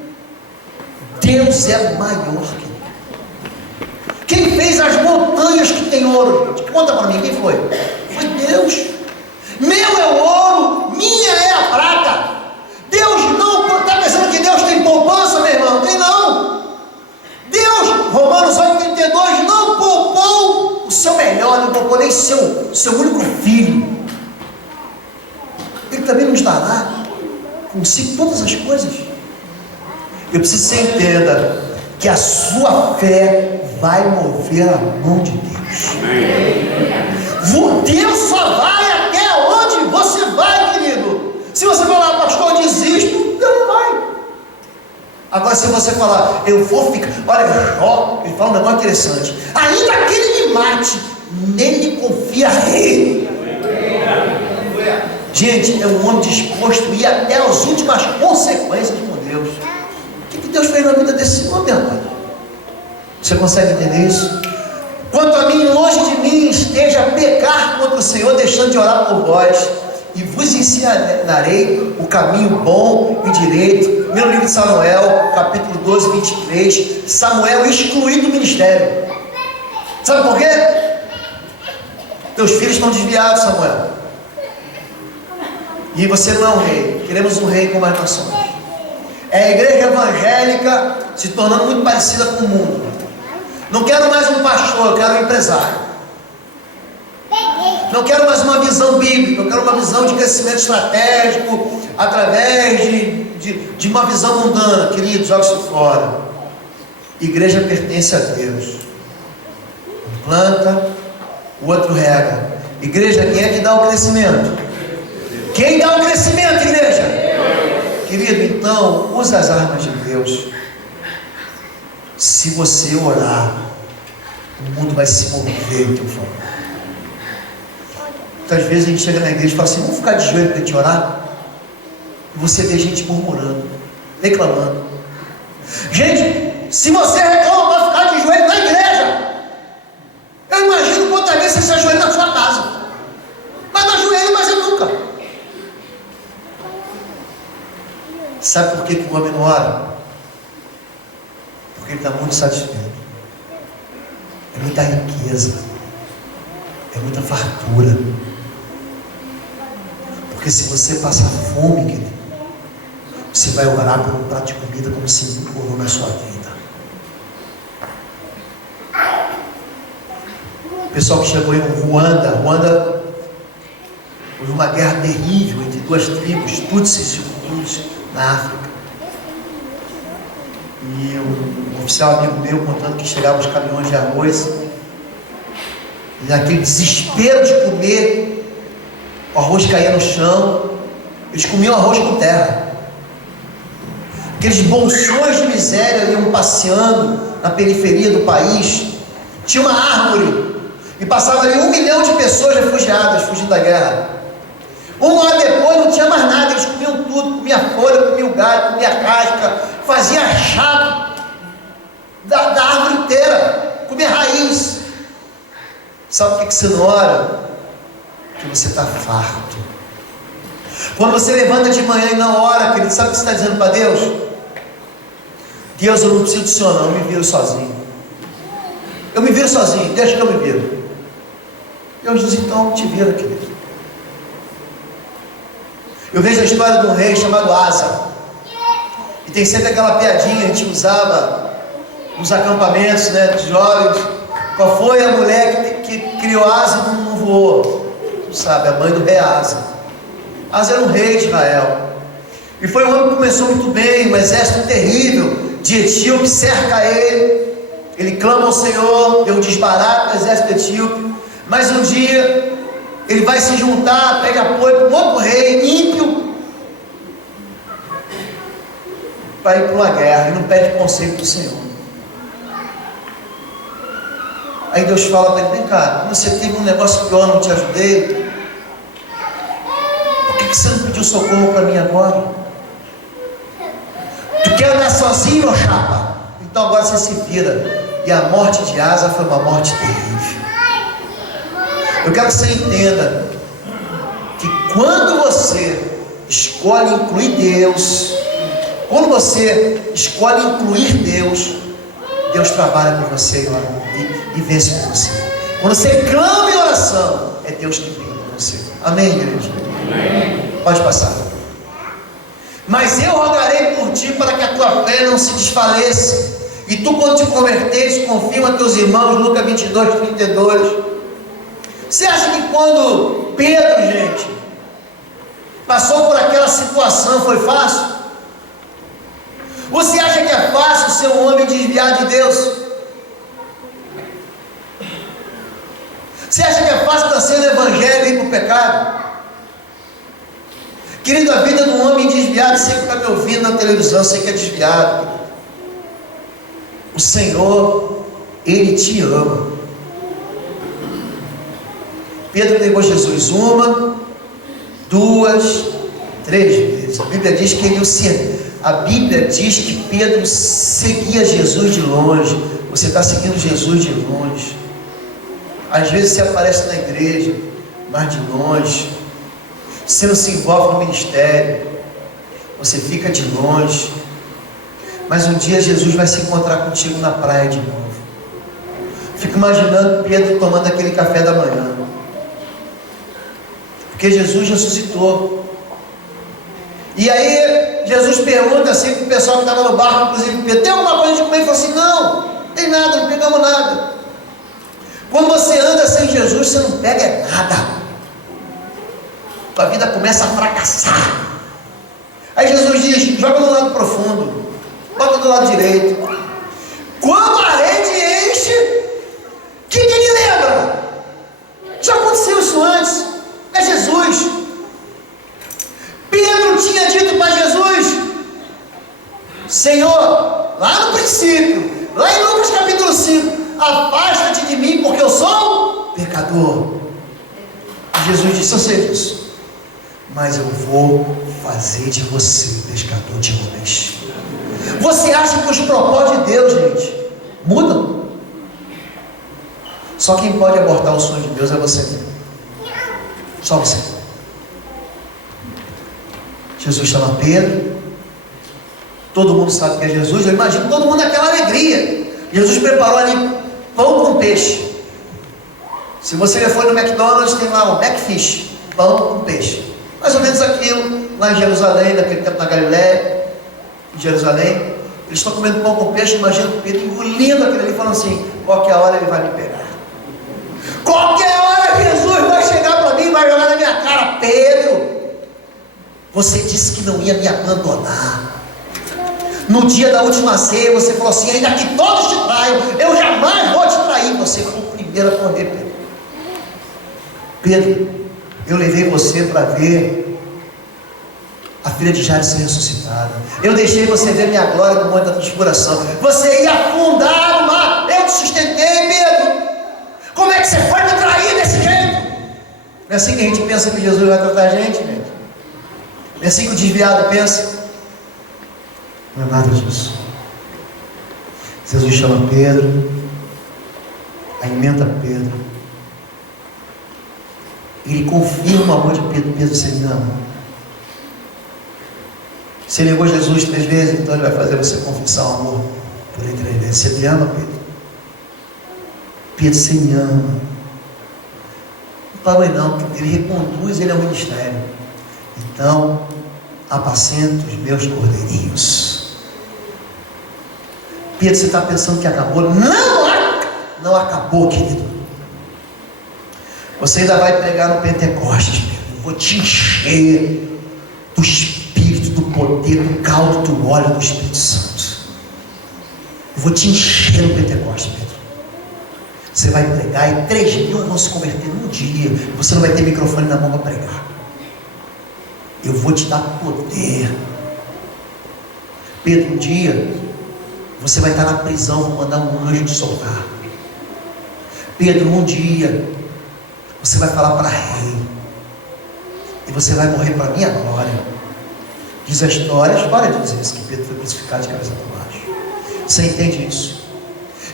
Deus é maior. Quem fez as montanhas que tem ouro? Conta para mim, quem foi? Foi Deus. Meu é o ouro, minha é a prata. Deus não está pensando que Deus tem poupança, meu irmão? Tem não. Deus, Romanos 8,32, não poupou o seu melhor, não poupou nem seu único filho. Ele também nos dará consigo todas as coisas. Eu preciso que você entenda que a sua fé vai mover a mão de Deus. Deus só vai até onde você vai, querido. Se você falar, pastor, eu desisto, Deus não vai. Agora, se você falar, eu vou ficar, olha, Jó, ele fala um negócio interessante: ainda que ele me mate, nele confiarei. Gente, é um homem disposto a ir até as últimas consequências com Deus. O que Deus fez na vida desse homem, rapaz? Você consegue entender isso? Quanto a mim, longe de mim esteja pecar contra o Senhor, deixando de orar por vós, e vos ensinarei o caminho bom e direito. Meu livro de Samuel, capítulo 12, 23. Samuel excluído do ministério. Sabe por quê? Teus filhos estão desviados, Samuel. E você não é um rei. Queremos um rei como as nações. É a igreja evangélica se tornando muito parecida com o mundo. Não quero mais um pastor, eu quero um empresário. Não quero mais uma visão bíblica, eu quero uma visão de crescimento estratégico através de uma visão mundana. Queridos, joga isso fora. Igreja pertence a Deus. Um planta, o outro rega. Igreja, quem é que dá o crescimento? Quem dá o crescimento, igreja? Querido, então, use as armas de Deus. Se você orar, o mundo vai se mover em teu favor. Muitas vezes a gente chega na igreja e fala assim, vamos ficar de joelho para a gente orar? E você vê gente murmurando, reclamando. Gente, se você reclama para ficar de joelho na igreja, eu imagino quantas vezes você se ajoelha na sua casa. Mas não ajoelha, mas é nunca. Sabe por que o homem não ora? Porque ele está muito satisfeito. É muita riqueza, é muita fartura. Porque se você passar fome, querido, você vai orar por um prato de comida como se nunca orou na sua vida. O pessoal que chegou em Ruanda, houve uma guerra terrível entre duas tribos, Tutsis e Hutus, na África. E um oficial amigo meu contando que chegavam os caminhões de arroz, e naquele desespero de comer, o arroz caía no chão, eles comiam arroz com terra. Aqueles bolsões de miséria iam passeando na periferia do país. Tinha uma árvore e passava ali 1 milhão de pessoas refugiadas, fugindo da guerra. Uma hora depois não tinha mais nada, eles comiam tudo, comia folha, comia o galho, comia a casca, fazia chá da árvore inteira, comia raiz. Sabe por que você não ora? Porque você está farto. Quando você levanta de manhã e não ora, querido, sabe o que você está dizendo para Deus? Deus, eu não preciso do Senhor não, eu me viro sozinho. Eu me viro sozinho, deixa que eu me viro. Deus diz, então te vira, querido. Eu vejo a história de um rei chamado Asa. E tem sempre aquela piadinha, a gente usava nos acampamentos, né, de jovens. Qual foi a mulher que criou Asa e não voou? Tu sabe, a mãe do rei Asa. Asa era um rei de Israel. E foi um homem que começou muito bem, um exército terrível de etíope cerca ele. Ele clama ao Senhor, Deus desbarata o exército etíope. Mas um dia ele vai se juntar, pede apoio para um outro rei ímpio. para ir para uma guerra e não pede conselho do Senhor. Aí Deus fala para ele: vem cá, você teve um negócio pior, não te ajudei, por que você não pediu socorro para mim agora? Tu quer andar sozinho, ô chapa? Então agora você se vira. E a morte de Asa foi uma morte terrível. Eu quero que você entenda que quando você escolhe incluir Deus, quando você escolhe incluir Deus, Deus trabalha com você e vence por você. Quando você clama em oração, é Deus que briga por você. Amém, igreja? Amém. Pode passar. Mas eu rogarei por ti para que a tua fé não se desfaleça. E tu, quando te converteres, confirma a teus irmãos. Lucas 22, 32. Você acha que quando Pedro, gente, passou por aquela situação, foi fácil? Você acha que é fácil ser um homem desviado de Deus? Você acha que é fácil estar sendo evangelho e ir para o pecado? Querido, a vida de um homem desviado, você que está me ouvindo na televisão, você que é desviado, o Senhor, Ele te ama. Pedro negou Jesus 1, 2, 3 vezes. A Bíblia diz que a Bíblia diz que Pedro seguia Jesus de longe. Você está seguindo Jesus de longe. Às vezes você aparece na igreja, mas de longe. Você não se envolve no ministério, você fica de longe. Mas um dia Jesus vai se encontrar contigo na praia de novo. Fico imaginando Pedro tomando aquele café da manhã, porque Jesus ressuscitou. E aí Jesus pergunta assim para o pessoal que estava no barco, inclusive Pedro: tem alguma coisa de comer? Ele falou assim: não, tem nada, não pegamos nada. Quando você anda sem Jesus, você não pega nada. Tua vida começa a fracassar. Aí Jesus diz: joga no lado profundo, bota do lado direito. Quando a rede enche, o que ele lembra? Já aconteceu isso antes. É Jesus. Pedro tinha dito para Jesus: Senhor, lá no princípio, lá em Lucas capítulo 5, afasta-te de mim, porque eu sou pecador. E Jesus disse: eu sei disso, mas eu vou fazer de você pescador de homens. Você acha que os propósitos de Deus, gente, mudam? Só quem pode abortar o sonho de Deus é você mesmo. Só você. Jesus chama Pedro. Todo mundo sabe que é Jesus. Eu imagino todo mundo naquela alegria. Jesus preparou ali pão com peixe. Se você já foi no McDonald's, tem lá o McFish, pão com peixe. Mais ou menos aquilo, lá em Jerusalém, naquele tempo na Galiléia, em Jerusalém. Eles estão comendo pão com peixe. Imagina o Pedro engolindo aquilo ali, falando assim: qualquer hora ele vai me pegar. Qualquer hora Jesus vai chegar para mim e vai jogar na minha cara: Pedro, você disse que não ia me abandonar. No dia da última ceia você falou assim: ainda que todos te traiam, eu jamais vou te trair. Você foi o primeiro a correr, Pedro. Pedro, eu levei você para ver a filha de Jairo ser ressuscitada. Eu deixei você ver minha glória no monte da transfiguração. Você ia afundar no mar, eu te sustentei, Pedro. Como é que você foi me trair desse jeito? Não é assim que a gente pensa que Jesus vai tratar a gente, gente? Não é assim que o desviado pensa? Não é nada disso. Jesus chama Pedro, alimenta Pedro, ele confirma o amor de Pedro. Pedro, você me ama. Você negou Jesus 3 vezes, então ele vai fazer você confessar o amor por ele 3 vezes. Você me ama, Pedro? Pedro, você me ama. Não fala não, porque ele reconduz ele ao ministério. Então, apacenta os meus cordeirinhos. Pedro, você está pensando que acabou? Não acabou, querido. Você ainda vai pregar no Pentecostes, Pedro. Eu vou te encher do Espírito, do poder, do caldo, do óleo do Espírito Santo. Eu vou te encher no Pentecostes, Pedro. Você vai pregar e 3.000 vão se converter num dia. Você não vai ter microfone na mão para pregar. Eu vou te dar poder. Pedro, um dia você vai estar na prisão, vou mandar um anjo te soltar. Pedro, um dia você vai falar para rei, e você vai morrer para a minha glória. Diz a história diz isso, que Pedro foi crucificado de cabeça para baixo. Você entende isso?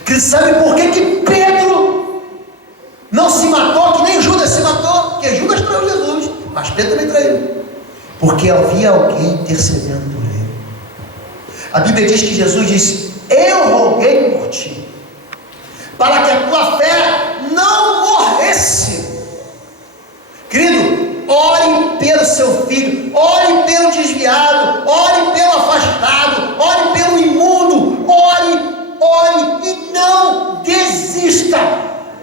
Que sabe por que Pedro não se matou, que nem Judas se matou? Porque Judas traiu Jesus, mas Pedro também traiu, porque havia alguém intercedendo por ele. A Bíblia diz que Jesus disse: eu roguei por ti, para que a tua fé não morresse. Querido, ore pelo seu filho, ore pelo desviado, ore pelo afastado, ore pelo imundo, ore e não desista.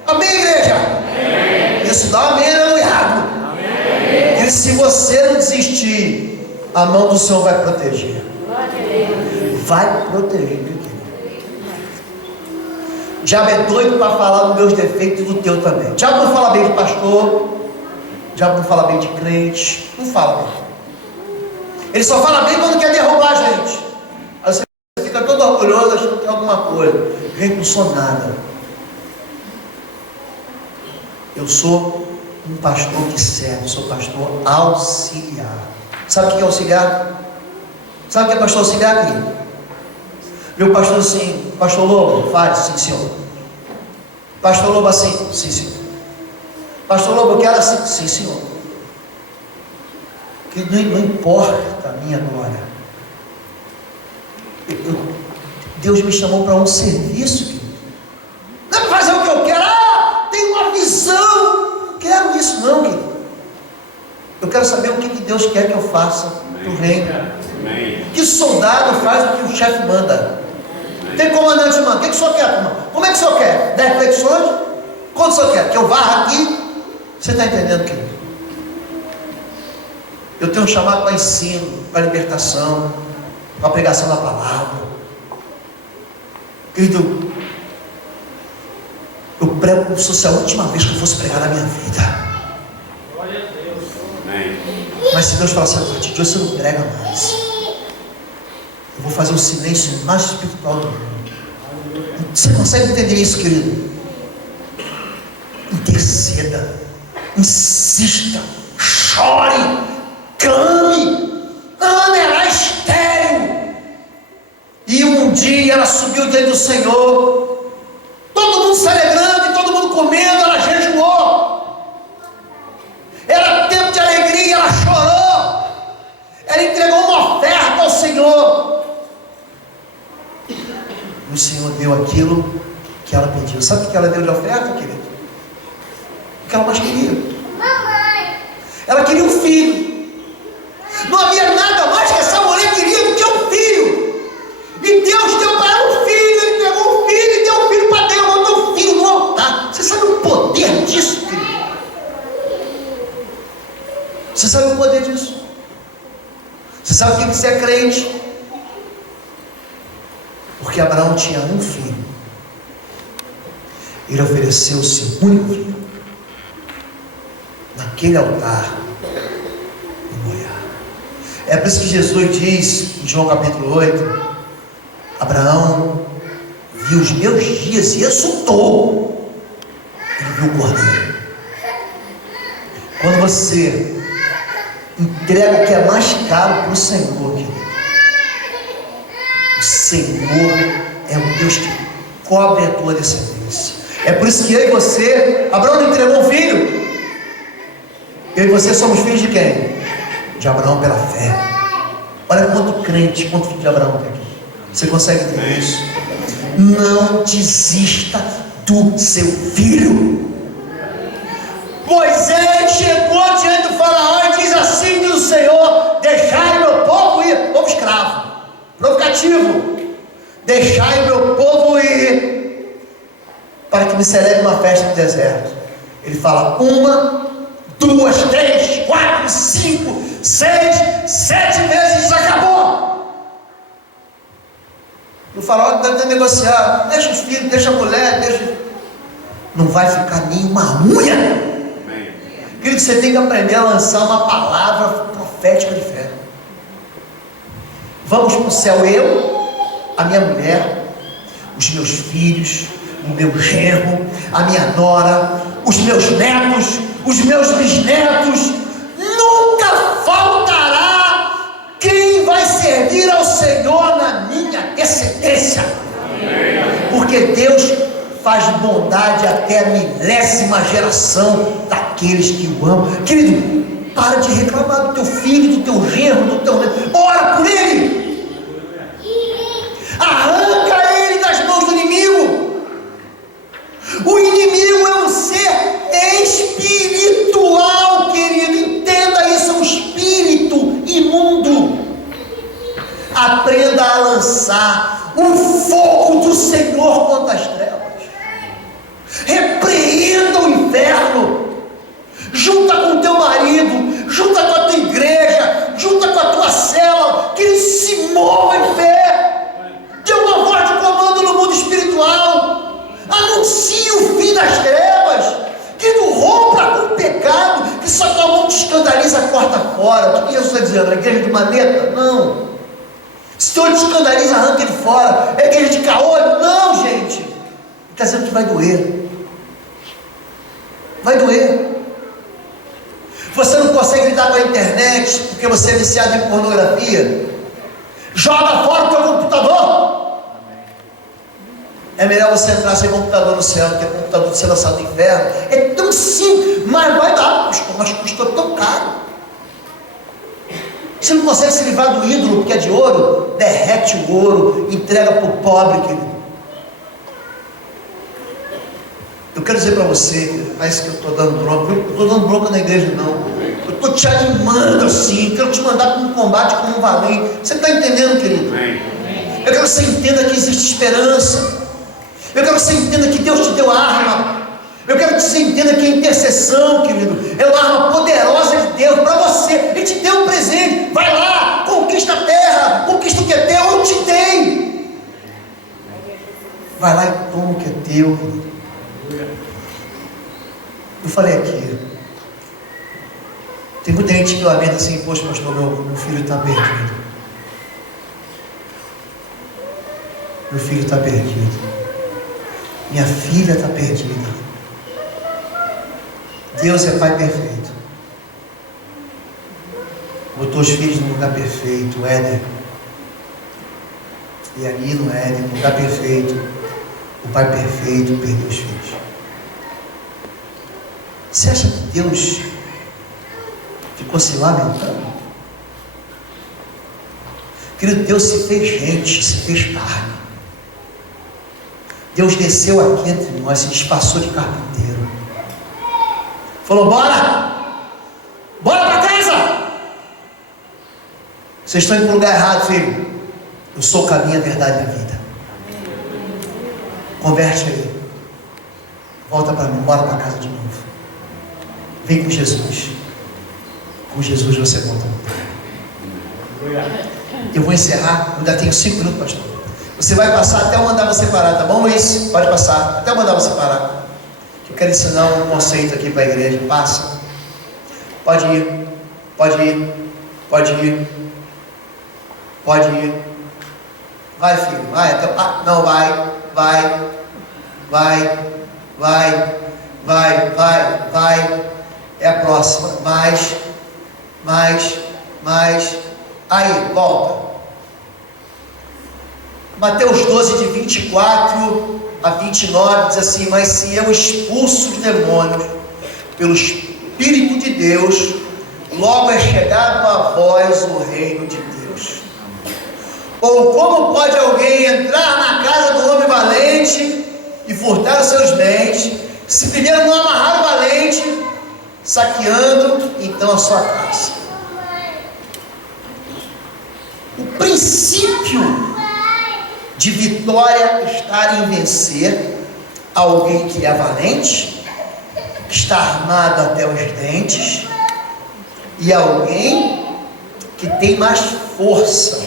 Amém, igreja? Amém. Isso dá um amém, aleluiado. E se você não desistir, a mão do Senhor vai proteger. Vai proteger. O diabo é doido para falar dos meus defeitos e do teu também. O diabo não fala bem de pastor, o diabo não fala bem de crente, não fala bem. Ele só fala bem quando quer derrubar a gente. Aí você fica todo orgulhoso achando que tem alguma coisa. Gente, não sou nada. Eu sou um pastor que serve, sou pastor auxiliar. Sabe o que é auxiliar? Sabe o que é pastor auxiliar, querido? Meu pastor assim: pastor Lobo, fale, sim senhor. Pastor Lobo assim, sim senhor. Pastor Lobo, eu quero assim, sim senhor. Que não importa a minha glória. Deus me chamou para um serviço, querido. Não é para fazer o que eu quero. Tem uma visão. Não quero isso não, querido. Eu quero saber o que Deus quer que eu faça para o reino. Que soldado faz o que o chefe manda? Tem comandante manda: o que o senhor quer, comandante? Como é que o senhor quer? 10 flexões? Quanto o senhor quer? Que eu varra aqui? Você está entendendo, querido? Eu tenho um chamado para ensino, para libertação, para pregação da palavra. Querido, eu prego como se fosse a última vez que eu fosse pregar na minha vida. Glória a Deus. Mas se Deus falar assim: a partir de hoje você não prega mais, eu vou fazer o silêncio mais espiritual do mundo. Você consegue entender isso, querido? Interceda, insista, chore, clame. Ana era estéril, e um dia ela subiu diante do Senhor, todo mundo se alegrando e todo mundo comendo, ela jejuou. Era tempo de alegria, ela chorou, ela entregou uma oferta ao Senhor, e o Senhor deu aquilo que ela pediu. Sabe o que ela deu de oferta, querido? O que ela mais queria. Ela queria um filho. Não havia nada mais que essa mulher queria do que um filho. E Deus deu para ela um filho. Ele pegou um filho e deu um filho para Deus, botou um filho no altar. Você sabe o poder disso, querido? Você sabe o poder disso? Você sabe o que você é crente? Porque Abraão tinha um filho. Ele ofereceu o seu único filho naquele altar em Moriá. É por isso que Jesus diz em João capítulo 8: Abraão viu os meus dias e exultou. Ele viu o cordeiro. Quando você entrega o que é mais caro para o Senhor, querido, o Senhor é o Deus que cobre a tua descendência. É por isso que eu e você, Abraão não entregou um filho. Eu e você somos filhos de quem? De Abraão pela fé. Olha quanto crente, quanto filho de Abraão tem aqui. Você consegue entender isso? Não desista do seu filho. Moisés chegou diante do faraó e diz assim: diz o Senhor: deixai meu povo ir. Povo escravo, provocativo. Deixai meu povo ir, para que me celebre uma festa no deserto. Ele fala: 1, 2, 3, 4, 5, 6, 7 vezes, acabou. E o faraó deve ter negociado: deixa os filhos, deixa a mulher, deixa. Não vai ficar nenhuma unha. Querido, você tem que aprender a lançar uma palavra profética de fé. Vamos para o céu, eu, a minha mulher, os meus filhos, o meu genro, a minha nora, os meus netos, os meus bisnetos. Nunca faltará quem vai servir ao Senhor na minha descendência. Porque Deus faz bondade até a milésima geração daqueles que o amam. Querido, para de reclamar do teu filho, do teu genro, do teu neto. Ora por ele. Arranca ele das mãos do inimigo. O inimigo é um ser espiritual, querido. Entenda isso, é um espírito imundo. Aprenda a lançar o fogo do Senhor contra as trevas. Repreenda o inferno. Junta com o teu marido, junta com a tua igreja, junta com a tua célula, que ele se mova em fé. Dê uma voz de comando no mundo espiritual. Anuncie o fim das trevas. Que não rompa com o pecado, que só tua mão te escandaliza, corta fora. O que Jesus está dizendo? A igreja de maneta? Não. Se tu te escandaliza, arranca ele fora. É igreja de caolho? Não, gente. Ele está dizendo que vai doer. Vai doer. Você não consegue lidar com a internet porque você é viciado em pornografia? Joga fora o teu computador. É melhor você entrar sem computador no céu do que computador de ser lançado no inferno. É tão simples, mas vai dar. Mas custou tão caro. Você não consegue se livrar do ídolo porque é de ouro? Derrete o ouro, entrega para o pobre, querido. Eu quero dizer para você, parece que eu estou dando bronca. Eu não estou dando bronca na igreja, não. Eu estou te animando assim. Quero te mandar para um combate como um valente. Você está entendendo, querido? Eu quero que você entenda que existe esperança. Eu quero que você entenda que Deus te deu arma. Eu quero que você entenda que a intercessão, querido, é uma arma poderosa de Deus para você. Ele te deu um presente. Vai lá, conquista a terra, conquista o que é teu, eu te dei. Vai lá e toma o que é teu, querido. Eu falei aqui, tem muita gente que lamenta assim, poxa, pastor, meu filho está perdido. Meu filho está perdido. Minha filha está perdida. Deus é Pai perfeito. Botou os filhos no lugar perfeito, o Éder. E ali no Éder, no lugar perfeito, o Pai perfeito perdeu os filhos. Você acha que Deus ficou se lamentando? Querido, Deus se fez gente, se fez carne. Deus desceu aqui entre nós, se disfarçou de carpinteiro. Falou, bora! Bora para casa! Vocês estão indo para o lugar errado, filho. Eu sou o caminho, a verdade e a vida. Converte aí. Volta para mim, bora para casa de novo. Vem com Jesus. Com Jesus você volta. Eu vou encerrar, eu ainda tenho 5 minutos, pastor. Você vai passar até eu mandar você parar, tá bom, Luiz? Pode passar, até eu mandar você parar. Eu quero ensinar um conceito aqui para a igreja. Passa. Pode ir, pode ir, pode ir, pode ir. Vai, filho, vai. Até... Ah, não, vai, vai, vai, vai, vai, vai, vai. É a próxima. Mais, mais, mais. Aí, volta. Mateus 12, de 24 a 29, diz assim: mas se eu expulso os demônios pelo Espírito de Deus, logo é chegado a vós o reino de Deus. Ou como pode alguém entrar na casa do homem valente e furtar os seus bens, se primeiro não amarrar o valente, saqueando então a sua casa? O princípio de vitória está em vencer alguém que é valente, que está armado até os dentes, e alguém que tem mais força.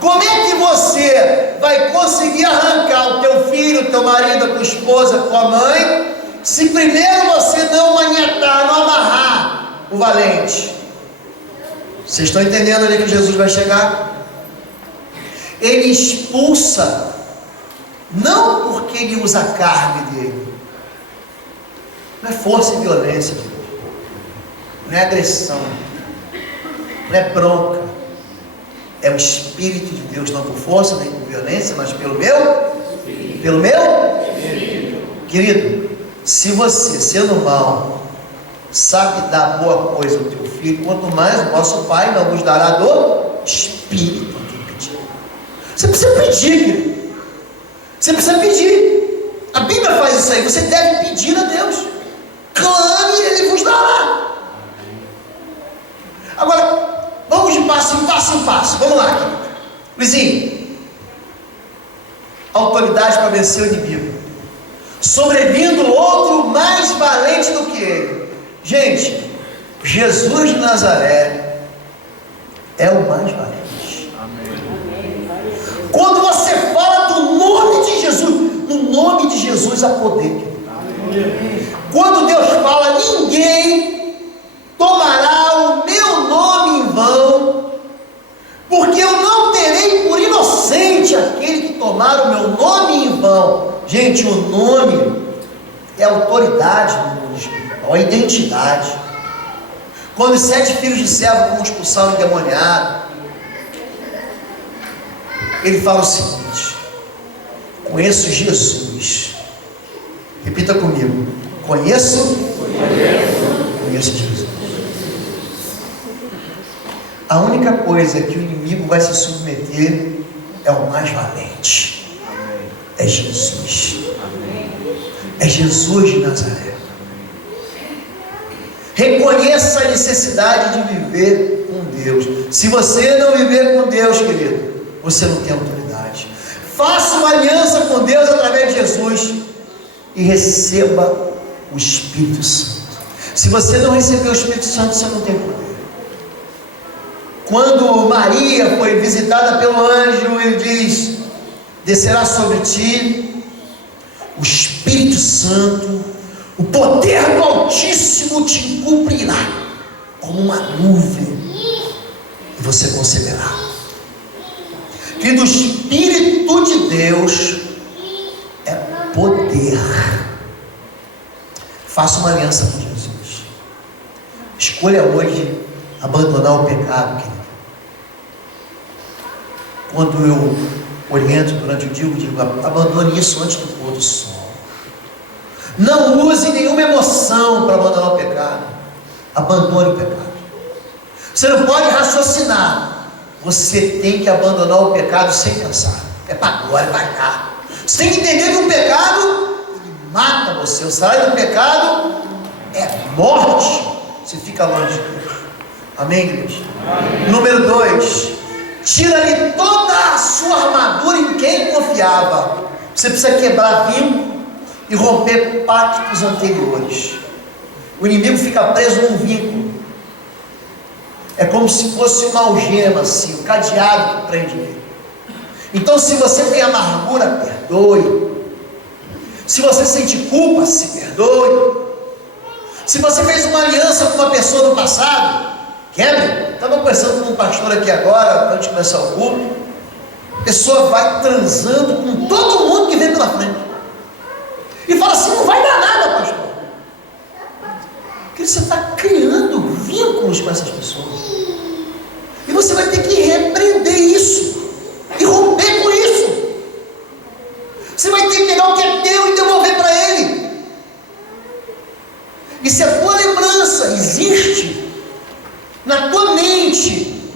Como é que você vai conseguir arrancar o teu filho, o teu marido, a tua esposa, a tua mãe, se primeiro você não maniatar, não amarrar o valente? Vocês estão entendendo ali que Jesus vai chegar? Ele expulsa, não porque ele usa a carne dele, não é força e violência, não é agressão, não é bronca, é o Espírito de Deus, não por força nem por violência, mas pelo meu querido. Se você, sendo mau, sabe dar boa coisa ao teu filho, quanto mais o vosso Pai não vos dará do Espírito que pedir. Você precisa pedir, querido. Você precisa pedir. A Bíblia faz isso aí. Você deve pedir a Deus. Clame e Ele vos dará. Agora, vamos de passo em passo em passo. Vamos lá, querido. Luizinho, autoridade para vencer o inimigo. Sobrevindo outro mais valente do que ele. Gente, Jesus de Nazaré é o mais valente. Amém. Quando você fala do nome de Jesus, no nome de Jesus há poder. Amém. Quando Deus fala, ninguém tomará o meu nome em vão, porque eu não terei por inocente aquele que tomar o meu nome em vão. Gente, o nome é autoridade no mundo espiritual, a identidade. Quando os 7 filhos de servo vão expulsar o endemoniado, ele fala o seguinte: conheço Jesus. Repita comigo: conheço Jesus. A única coisa que o inimigo vai se submeter é o mais valente. É Jesus. É Jesus de Nazaré. Reconheça a necessidade de viver com Deus. Se você não viver com Deus, querido, você não tem autoridade. Faça uma aliança com Deus através de Jesus e receba o Espírito Santo. Se você não receber o Espírito Santo, você não tem poder. Quando Maria foi visitada pelo anjo, ele diz: descerá sobre ti o Espírito Santo, o poder do Altíssimo te encobrirá como uma nuvem, e você conceberá. Que do Espírito de Deus é poder. Faça uma aliança com Jesus. Escolha hoje abandonar o pecado, querido. Quando eu oriento durante o dia, eu digo: abandone isso antes do pôr do sol. Não use nenhuma emoção para abandonar o pecado. Abandone o pecado. Você não pode raciocinar. Você tem que abandonar o pecado sem pensar. É para agora, é para cá. Você tem que entender que o pecado, ele mata você. O salário do pecado é morte. Você fica longe de Deus. Amém, igreja? Amém. Número 2. Tira-lhe toda a sua armadura em quem confiava. Você precisa quebrar vínculo e romper pactos anteriores. O inimigo fica preso num vínculo. É como se fosse uma algema, assim, um cadeado que prende ele. Então, se você tem amargura, perdoe. Se você sente culpa, se perdoe. Se você fez uma aliança com uma pessoa no passado, quebre. Estava conversando com um pastor aqui agora, antes de começar o culto. A pessoa vai transando com todo mundo que vem pela frente. E fala assim: não vai dar nada, pastor. Porque você está criando vínculos com essas pessoas. E você vai ter que repreender isso. E romper com isso. Você vai ter que pegar o que é teu e devolver para ele. E se a tua lembrança existe na tua mente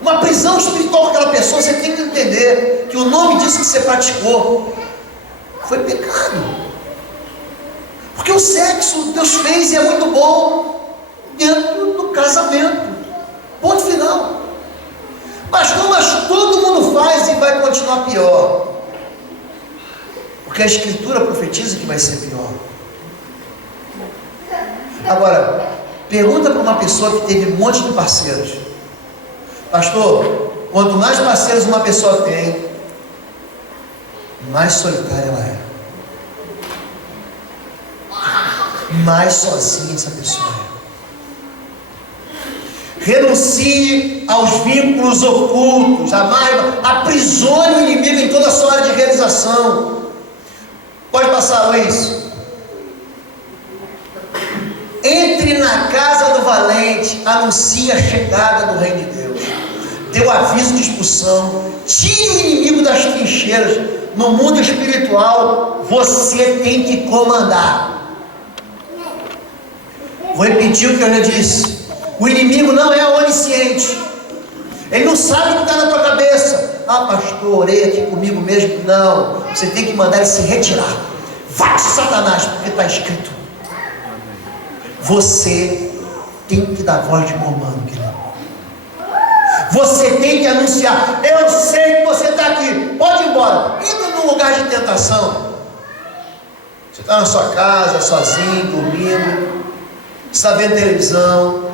uma prisão espiritual com aquela pessoa, você tem que entender que o nome disso que você praticou foi pecado. Porque o sexo Deus fez e é muito bom dentro do casamento. Ponto final. Mas todo mundo faz e vai continuar pior. Porque a Escritura profetiza que vai ser pior. Agora, pergunta para uma pessoa que teve um monte de parceiros: pastor, quanto mais parceiros uma pessoa tem, mais solitária ela é. Mais sozinha essa pessoa é. Renuncie aos vínculos ocultos, aprisione o inimigo em toda a sua área de realização. Pode passar, Luiz. Entre na casa do valente, anuncie a chegada do reino de Deus. Dê o aviso de expulsão. Tire o inimigo das trincheiras. No mundo espiritual, você tem que comandar. Vou repetir o que eu já disse. O inimigo não é onisciente. Ele não sabe o que está na tua cabeça. Ah, pastor, orei aqui comigo mesmo. Não, você tem que mandar ele se retirar. Vai, Satanás, porque está escrito. Você tem que dar voz de comando, querido. Você tem que anunciar. Eu sei que você está aqui. Pode ir embora. Entra num lugar de tentação. Você está na sua casa, sozinho, dormindo. Você está vendo televisão.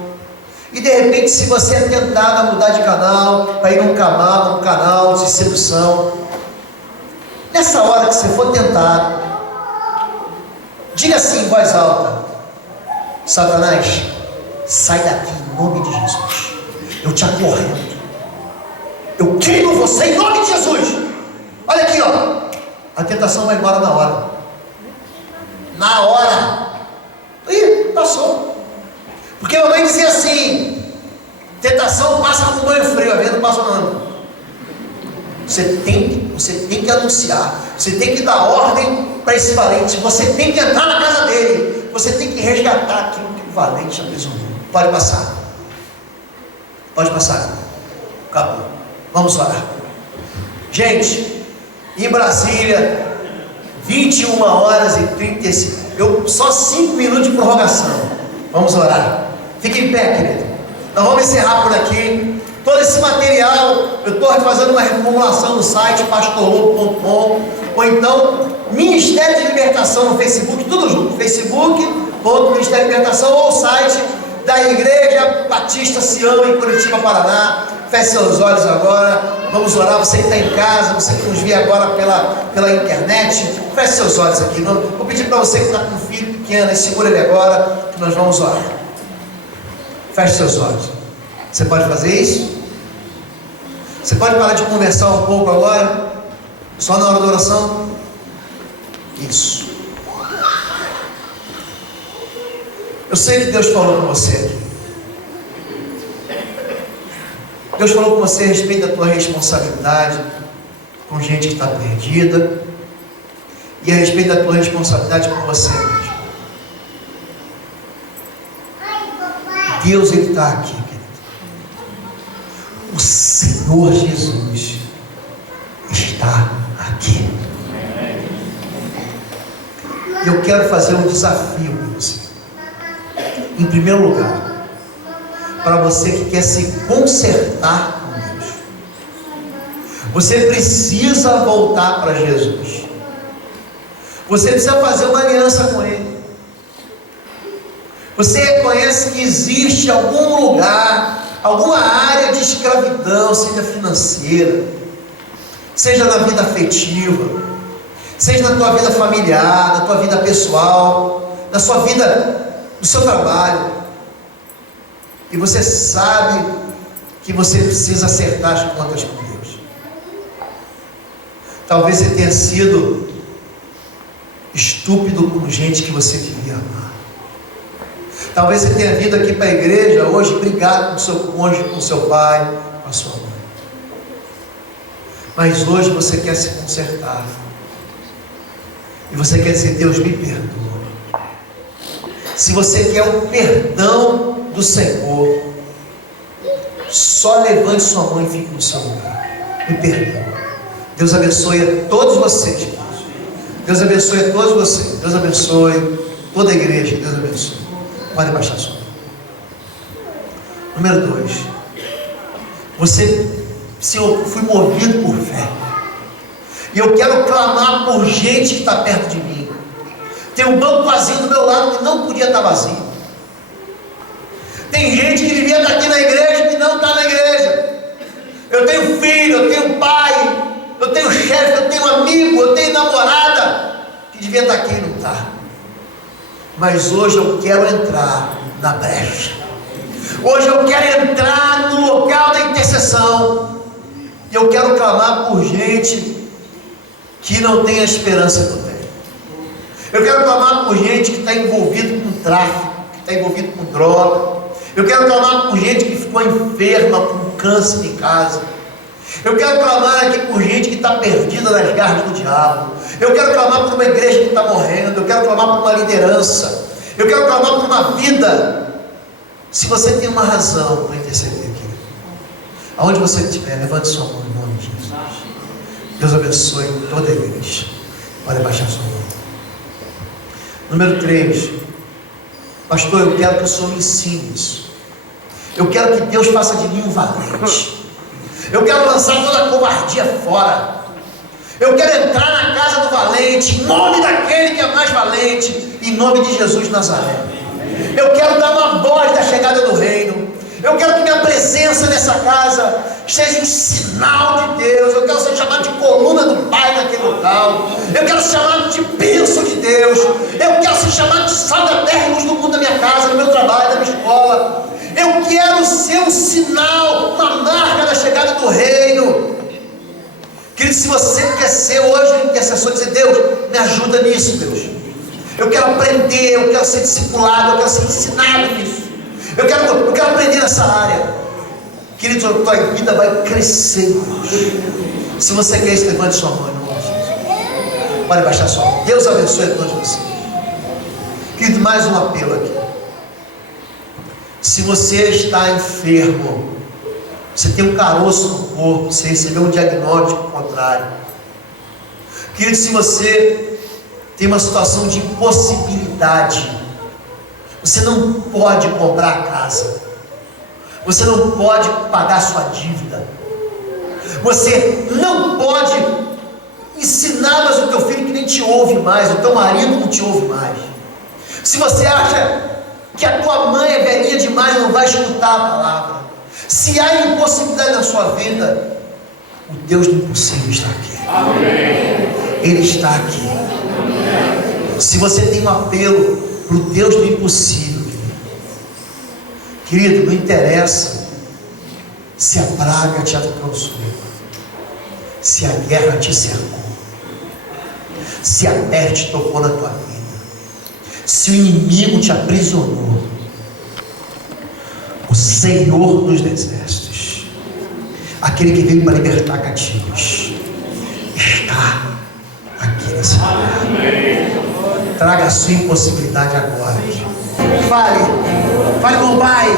E de repente, se você é tentado a mudar de canal, para ir num canal de sedução, nessa hora que você for tentado, diga assim em voz alta: Satanás, sai daqui em nome de Jesus. Eu te acorrento. Eu queimo você em nome de Jesus. Olha aqui, ó. A tentação vai embora na hora. Na hora. Ih, passou. Porque a mãe dizia assim: tentação passa com banho frio, a vida não passa não. Você tem que anunciar. Você tem que dar ordem para esse valente. Você tem que entrar na casa dele. Você tem que resgatar aquilo que o valente aprisionou. Pode passar. Pode passar. Acabou. Vamos orar. Gente, em Brasília, 21 horas e 35. Só 5 minutos de prorrogação. Vamos orar. Fique em pé, querido. Nós vamos encerrar por aqui. Todo esse material, eu estou fazendo uma reformulação no site pastorlobo.com, ou então Ministério de Libertação no Facebook, tudo junto, Facebook.Ministério de Libertação, ou o site da Igreja Batista Sião em Curitiba, Paraná. Feche seus olhos agora, vamos orar. Você que está em casa, você que nos vê agora pela internet, feche seus olhos aqui. Vou pedir para você que está com um filho pequeno, segura ele agora, que nós vamos orar. Feche seus olhos. Você pode fazer isso? Você pode parar de conversar um pouco agora? Só na hora da oração? Isso. Eu sei que Deus falou com você aqui. Deus falou com você a respeito da tua responsabilidade com gente que está perdida, e a respeito da tua responsabilidade com você mesmo. Deus, Ele está aqui, querido. O Senhor Jesus está aqui. Eu quero fazer um desafio para você. Em primeiro lugar, para você que quer se consertar com Deus, você precisa voltar para Jesus. Você precisa fazer uma aliança com Ele. Você reconhece que existe algum lugar, alguma área de escravidão, seja financeira, seja na vida afetiva, seja na tua vida familiar, na tua vida pessoal, na sua vida, no seu trabalho, e você sabe que você precisa acertar as contas com Deus. Talvez você tenha sido estúpido com gente que você devia amar. Talvez você tenha vindo aqui para a igreja hoje brigado com o seu cônjuge, com o seu pai, com a sua mãe. Mas hoje você quer se consertar. E você quer dizer: Deus, me perdoa. Se você quer o perdão do Senhor, só levante sua mão e fique no seu lugar. Me perdoa. Deus abençoe a todos vocês. Deus abençoe a todos vocês. Deus abençoe toda a igreja. Deus abençoe. Pode baixar sua mão. Número 2. Senhor, eu fui movido por fé. E eu quero clamar por gente que está perto de mim. Tem um banco vazio do meu lado que não podia estar vazio. Tem gente que devia estar aqui na igreja que não está na igreja. Eu tenho filho, eu tenho pai, eu tenho chefe, eu tenho amigo, eu tenho namorada que devia estar aqui e não está. Mas hoje eu quero entrar na brecha. Hoje eu quero entrar no local da intercessão e eu quero clamar por gente que não tem a esperança que eu tenho. Eu quero clamar por gente que está envolvido com tráfico, que está envolvido com droga. Eu quero clamar por gente que ficou enferma com câncer em casa. Eu quero clamar aqui por gente que está perdida nas garras do diabo. Eu quero clamar por uma igreja que está morrendo. Eu quero clamar por uma liderança. Eu quero clamar por uma vida. Se você tem uma razão para interceder aqui, aonde você estiver, levante sua mão em nome de Jesus. Deus abençoe toda a igreja. Pode baixar sua mão. Número 3. Pastor, eu quero que o Senhor me ensine isso. Eu quero que Deus faça de mim um valente. Eu quero lançar toda a covardia fora. Eu quero entrar na casa do valente, em nome daquele que é mais valente, em nome de Jesus de Nazaré. Eu quero dar uma voz da chegada do reino. Eu quero que minha presença nessa casa seja um sinal de Deus. Eu quero ser chamado de coluna do Pai naquele local. Eu quero ser chamado de bênção de Deus. Eu quero ser chamado de sal da terra e luz do mundo da minha casa, do meu trabalho, da minha escola. Eu quero ser um sinal, uma marca da chegada do reino. Querido, se você quer ser hoje um intercessor, dizer: Deus, me ajuda nisso, Deus. Eu quero aprender, eu quero ser discipulado, eu quero ser ensinado nisso. Eu quero aprender nessa área. Querido, a tua vida vai crescer, Deus. Se você quer isso, levante sua mão. Pode baixar sua mão. Deus abençoe a todos vocês. Querido, mais um apelo aqui. Se você está enfermo, você tem um caroço no corpo, você recebeu um diagnóstico contrário. Querido, se você tem uma situação de impossibilidade, você não pode comprar a casa, você não pode pagar sua dívida, você não pode ensinar mais o teu filho que nem te ouve mais, o teu marido não te ouve mais. Se você acha que a tua mãe é velhinha demais, não vai escutar a palavra. Se há impossibilidade na sua vida, o Deus do impossível está aqui. Amém. Ele está aqui. Amém. Se você tem um apelo para o Deus do impossível, querido, não interessa se a praga te alcançou, se a guerra te cercou, se a peste tocou na tua vida, se o inimigo te aprisionou, o Senhor dos exércitos, aquele que veio para libertar cativos, está aqui nesse lugar. Traga a sua impossibilidade agora. Fale com o Pai.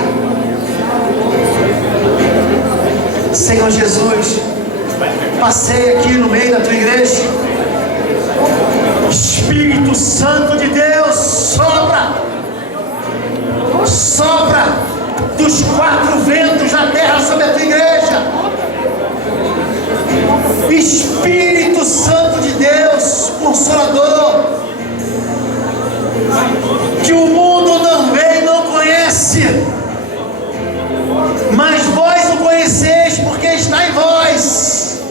Senhor Jesus, passei aqui no meio da tua igreja. Espírito Santo de Deus, sopra dos 4 ventos da terra sobre a tua igreja. Espírito Santo de Deus, Consolador, que o mundo não vê e não conhece, mas vós o conheceis porque está em vós.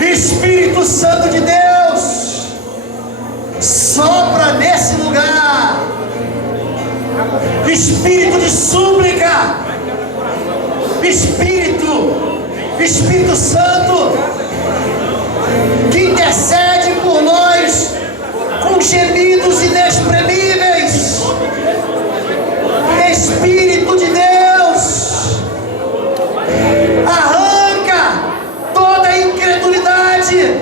Espírito Santo de Deus, sopra nesse lugar. Espírito de súplica, Espírito Santo, que intercede por nós com gemidos inexprimíveis. Espírito de Deus, arranca toda a incredulidade,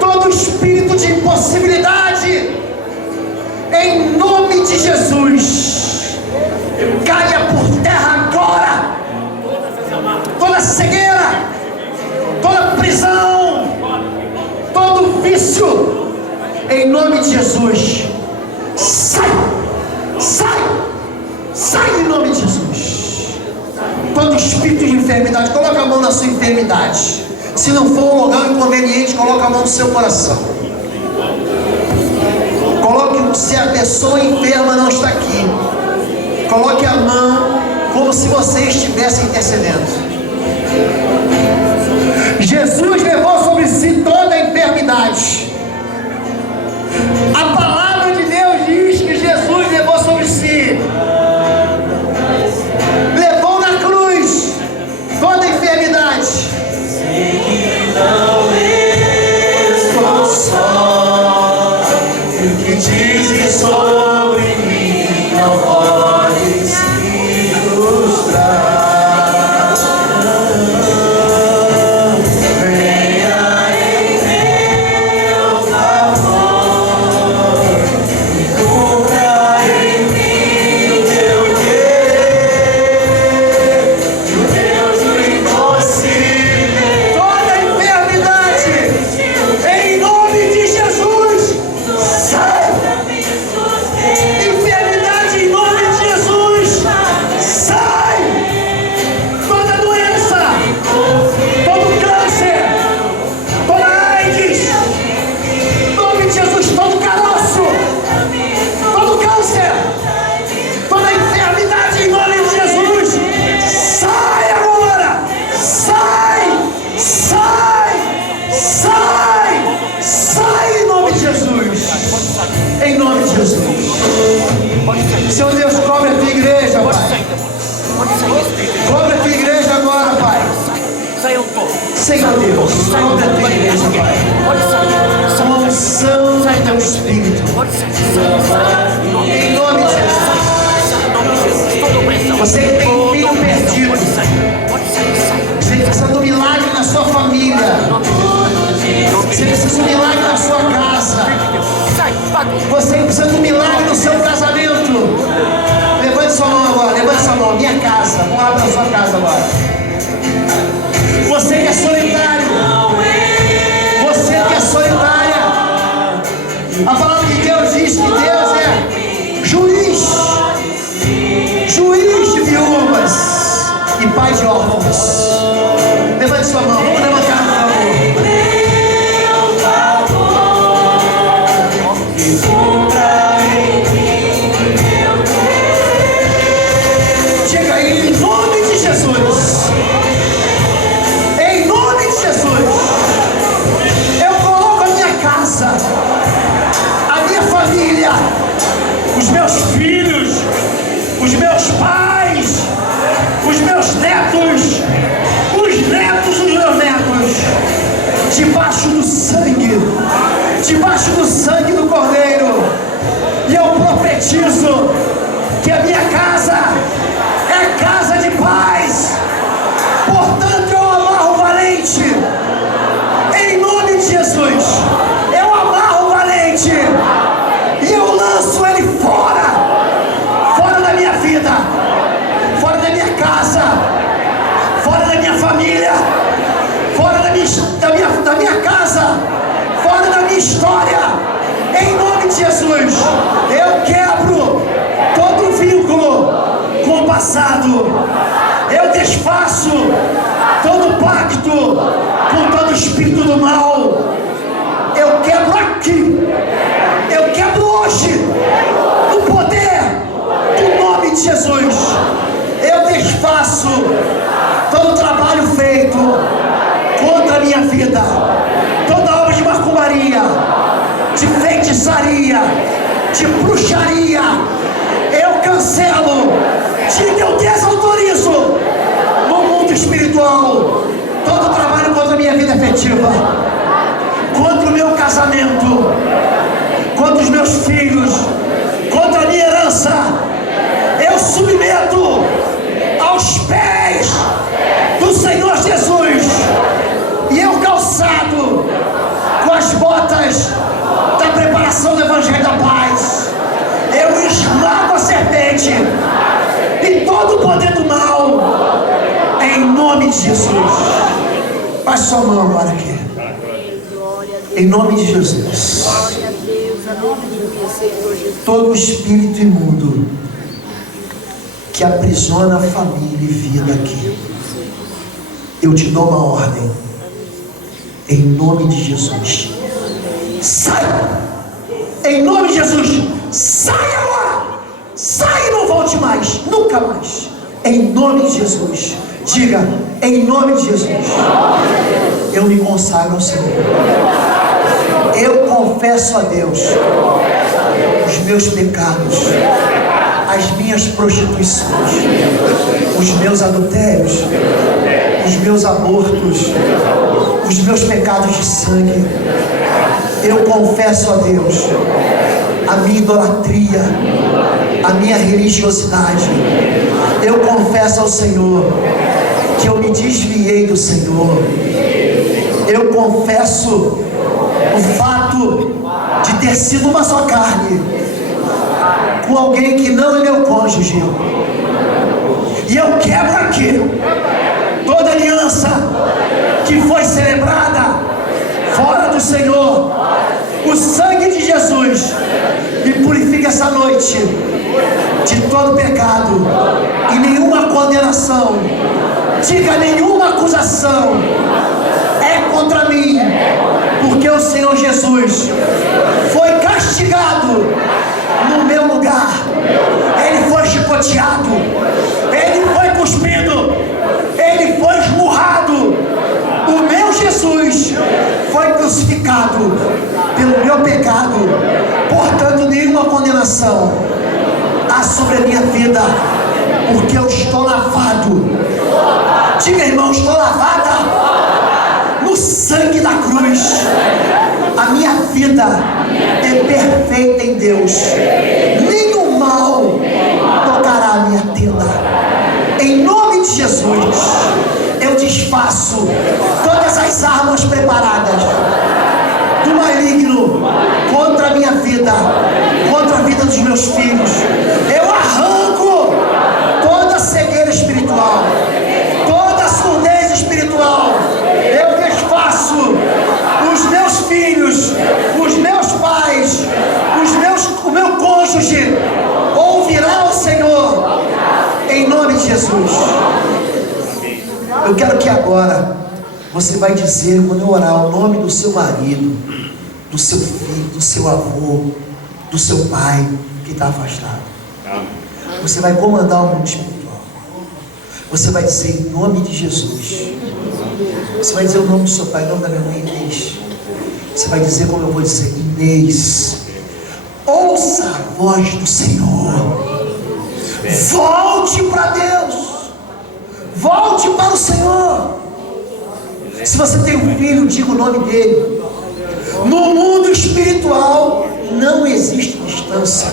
todo espírito de impossibilidade, em nome de Jesus. Caia por terra agora toda cegueira, toda prisão, todo vício, em nome de Jesus. Sai em nome de Jesus. Todo espírito de enfermidade, coloca a mão na sua enfermidade. Se não for um lugar inconveniente, coloca a mão no seu coração. Coloque, se a pessoa enferma não está aqui, coloque a mão como se você estivesse intercedendo. Jesus levou sobre si toda a enfermidade. A palavra de Deus diz que Jesus levou sobre si Senhor Deus, sobre a tua igreja, Pai, com a unção do teu Espírito, em nome de Jesus. Você que tem filho perdido, você precisa de um milagre na sua família, você precisa de um milagre na sua casa, você precisa de um milagre no seu casamento. Levante sua mão agora, levante sua mão. Minha casa, vamos lá para a sua casa agora. Você que é solitário, você que é solitária, a palavra de Deus diz que Deus é juiz de viúvas e pai de órfãos. Levante sua mão, vamos levantar, por favor. Chega aí, em nome de Jesus. Em nome de Jesus. Eu coloco a minha casa, a minha família, os meus filhos, os meus pais, os meus netos, os netos dos meus netos, debaixo do sangue do Cordeiro. E eu profetizo que a minha casa é casa de paz. Portanto, eu amarro o valente, em nome de Jesus. Eu amarro o valente e eu lanço ele fora da minha vida, fora da minha casa, fora da minha família, fora da minha casa, fora da minha história. Em nome de Jesus, eu quebro todo vínculo com o passado. Eu desfaço todo pacto com todo espírito do mal. Eu quebro aqui. Eu quebro hoje no poder do nome de Jesus. Eu desfaço todo trabalho feito contra a minha vida, toda obra de macumbaria, de feitiçaria, de bruxaria. Eu cancelo, eu desautorizo no mundo espiritual todo trabalho contra a minha vida afetiva, contra o meu casamento, contra os meus filhos, contra a minha herança. Eu submeto aos pés do Senhor Jesus, e eu calçado com as botas da preparação do Evangelho da Paz, eu esmago a serpente e todo o poder do mal, em nome de Jesus. Faz sua mão agora aqui, em nome de Jesus. Todo espírito imundo que aprisiona a família e vida aqui, eu te dou uma ordem, em nome de Jesus. Sai! Em nome de Jesus, sai agora! Sai e não volte mais, nunca mais. Em nome de Jesus. Diga, em nome de Jesus. Eu me consagro ao Senhor. Eu confesso a Deus os meus pecados, as minhas prostituições, os meus adultérios, os meus abortos, os meus pecados de sangue. Eu confesso a Deus a minha idolatria, a minha religiosidade. Eu confesso ao Senhor que eu me desviei do Senhor. Eu confesso o fato de ter sido uma só carne com alguém que não é meu cônjuge. E eu quebro aqui toda aliança que foi celebrada fora do Senhor. O sangue de Jesus me purifica essa noite de todo pecado e nenhuma condenação. Diga, nenhuma acusação é contra mim, porque o Senhor Jesus foi castigado no meu lugar. Ele foi chicoteado, ele foi cuspido, ele foi esmurrado. O meu Jesus foi crucificado pelo meu pecado. Portanto, nenhuma condenação há sobre a minha vida, porque eu estou lavado. Diga, irmão, estou lavada. cruz. A minha vida é perfeita em Deus. Nenhum mal tocará a minha tenda. Em nome de Jesus, eu desfaço todas as armas preparadas do maligno contra a minha vida, contra a vida dos meus filhos. Eu arranco toda cegueira espiritual, toda surdez espiritual. Eu desfaço os meus filhos, os meus pais, o meu cônjuge ouvirá o Senhor, em nome de Jesus. Eu quero que agora você vai dizer, quando eu orar, o nome do seu marido, do seu filho, do seu avô, do seu pai que está afastado. Você vai comandar o mundo espiritual. Você vai dizer em nome de Jesus. Você vai dizer o nome do seu pai, o nome da minha mãe, Inês. Você vai dizer como eu vou dizer, Inês, ouça a voz do Senhor. Volte para Deus. Volte para o Senhor. Se você tem um filho, diga o nome dele. No mundo espiritual não existe distância.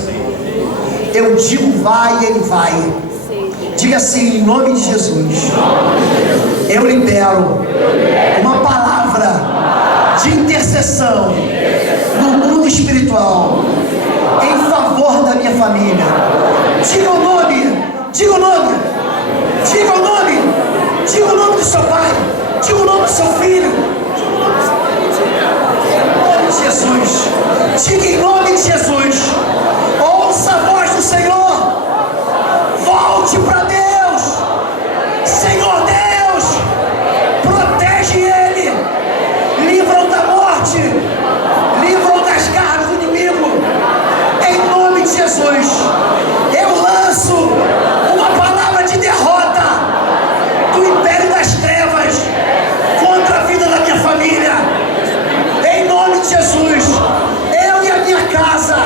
Eu digo vai, ele vai. Diga assim, em nome de Jesus, eu libero uma palavra de intercessão no mundo espiritual em favor da minha família. Diga o nome, diga o nome, diga o nome, diga o nome do seu pai, diga o nome do seu filho. Em nome de Jesus, diga em nome de Jesus, ouça a voz do Senhor, volte para Deus. Senhor Deus, protege ele, livra-o da morte, livra-o das garras do inimigo, em nome de Jesus. Eu lanço uma palavra de derrota do império das trevas contra a vida da minha família, em nome de Jesus. Eu e a minha casa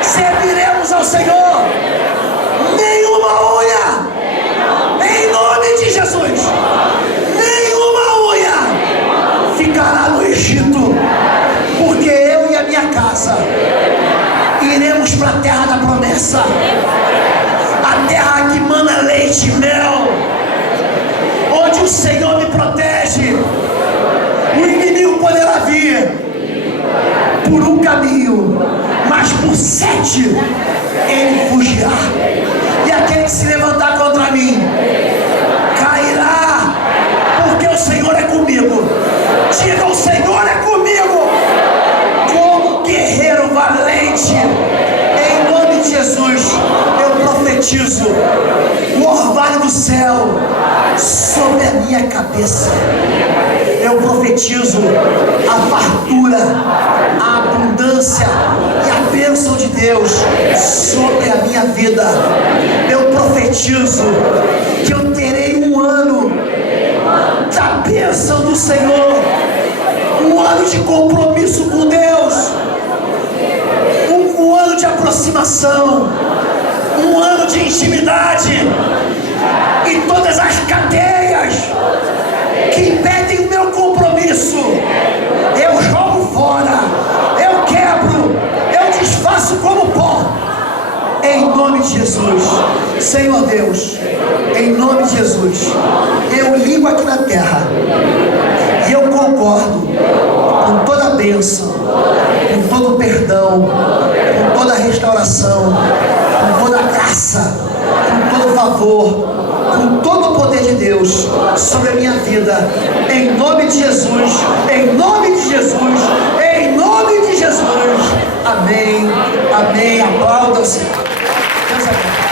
serviremos ao Senhor. Nenhuma unha, em nome de Jesus, nenhuma unha ficará no Egito, porque eu e a minha casa iremos para a terra da promessa, a terra que mana leite e mel, onde o Senhor me protege. O inimigo poderá vir por um caminho, mas por 7 ele fugirá. E aquele que se levantar contra mim cairá, porque o Senhor é comigo. Diga, o Senhor é comigo, como guerreiro valente. Em nome de Jesus, eu profetizo o orvalho do céu sobre a minha cabeça. Eu profetizo a fartura, a abundância e a bênção de Deus sobre a minha vida. Eu profetizo que eu terei um ano da bênção do Senhor, um ano de compromisso com Deus, um ano de aproximação, um ano de intimidade, e todas as cadeias que impedem o meu compromisso, eu jogo fora, eu quebro, eu desfaço como pó, em nome de Jesus. Senhor Deus, em nome de Jesus, eu ligo aqui na terra e eu concordo com toda a bênção, com todo o perdão, com toda a restauração, com toda a graça, com todo o favor, com todo o poder de Deus sobre a minha vida, em nome de Jesus, em nome de Jesus, em nome de Jesus. Amém, amém. Aplauda-se. Deus abençoe.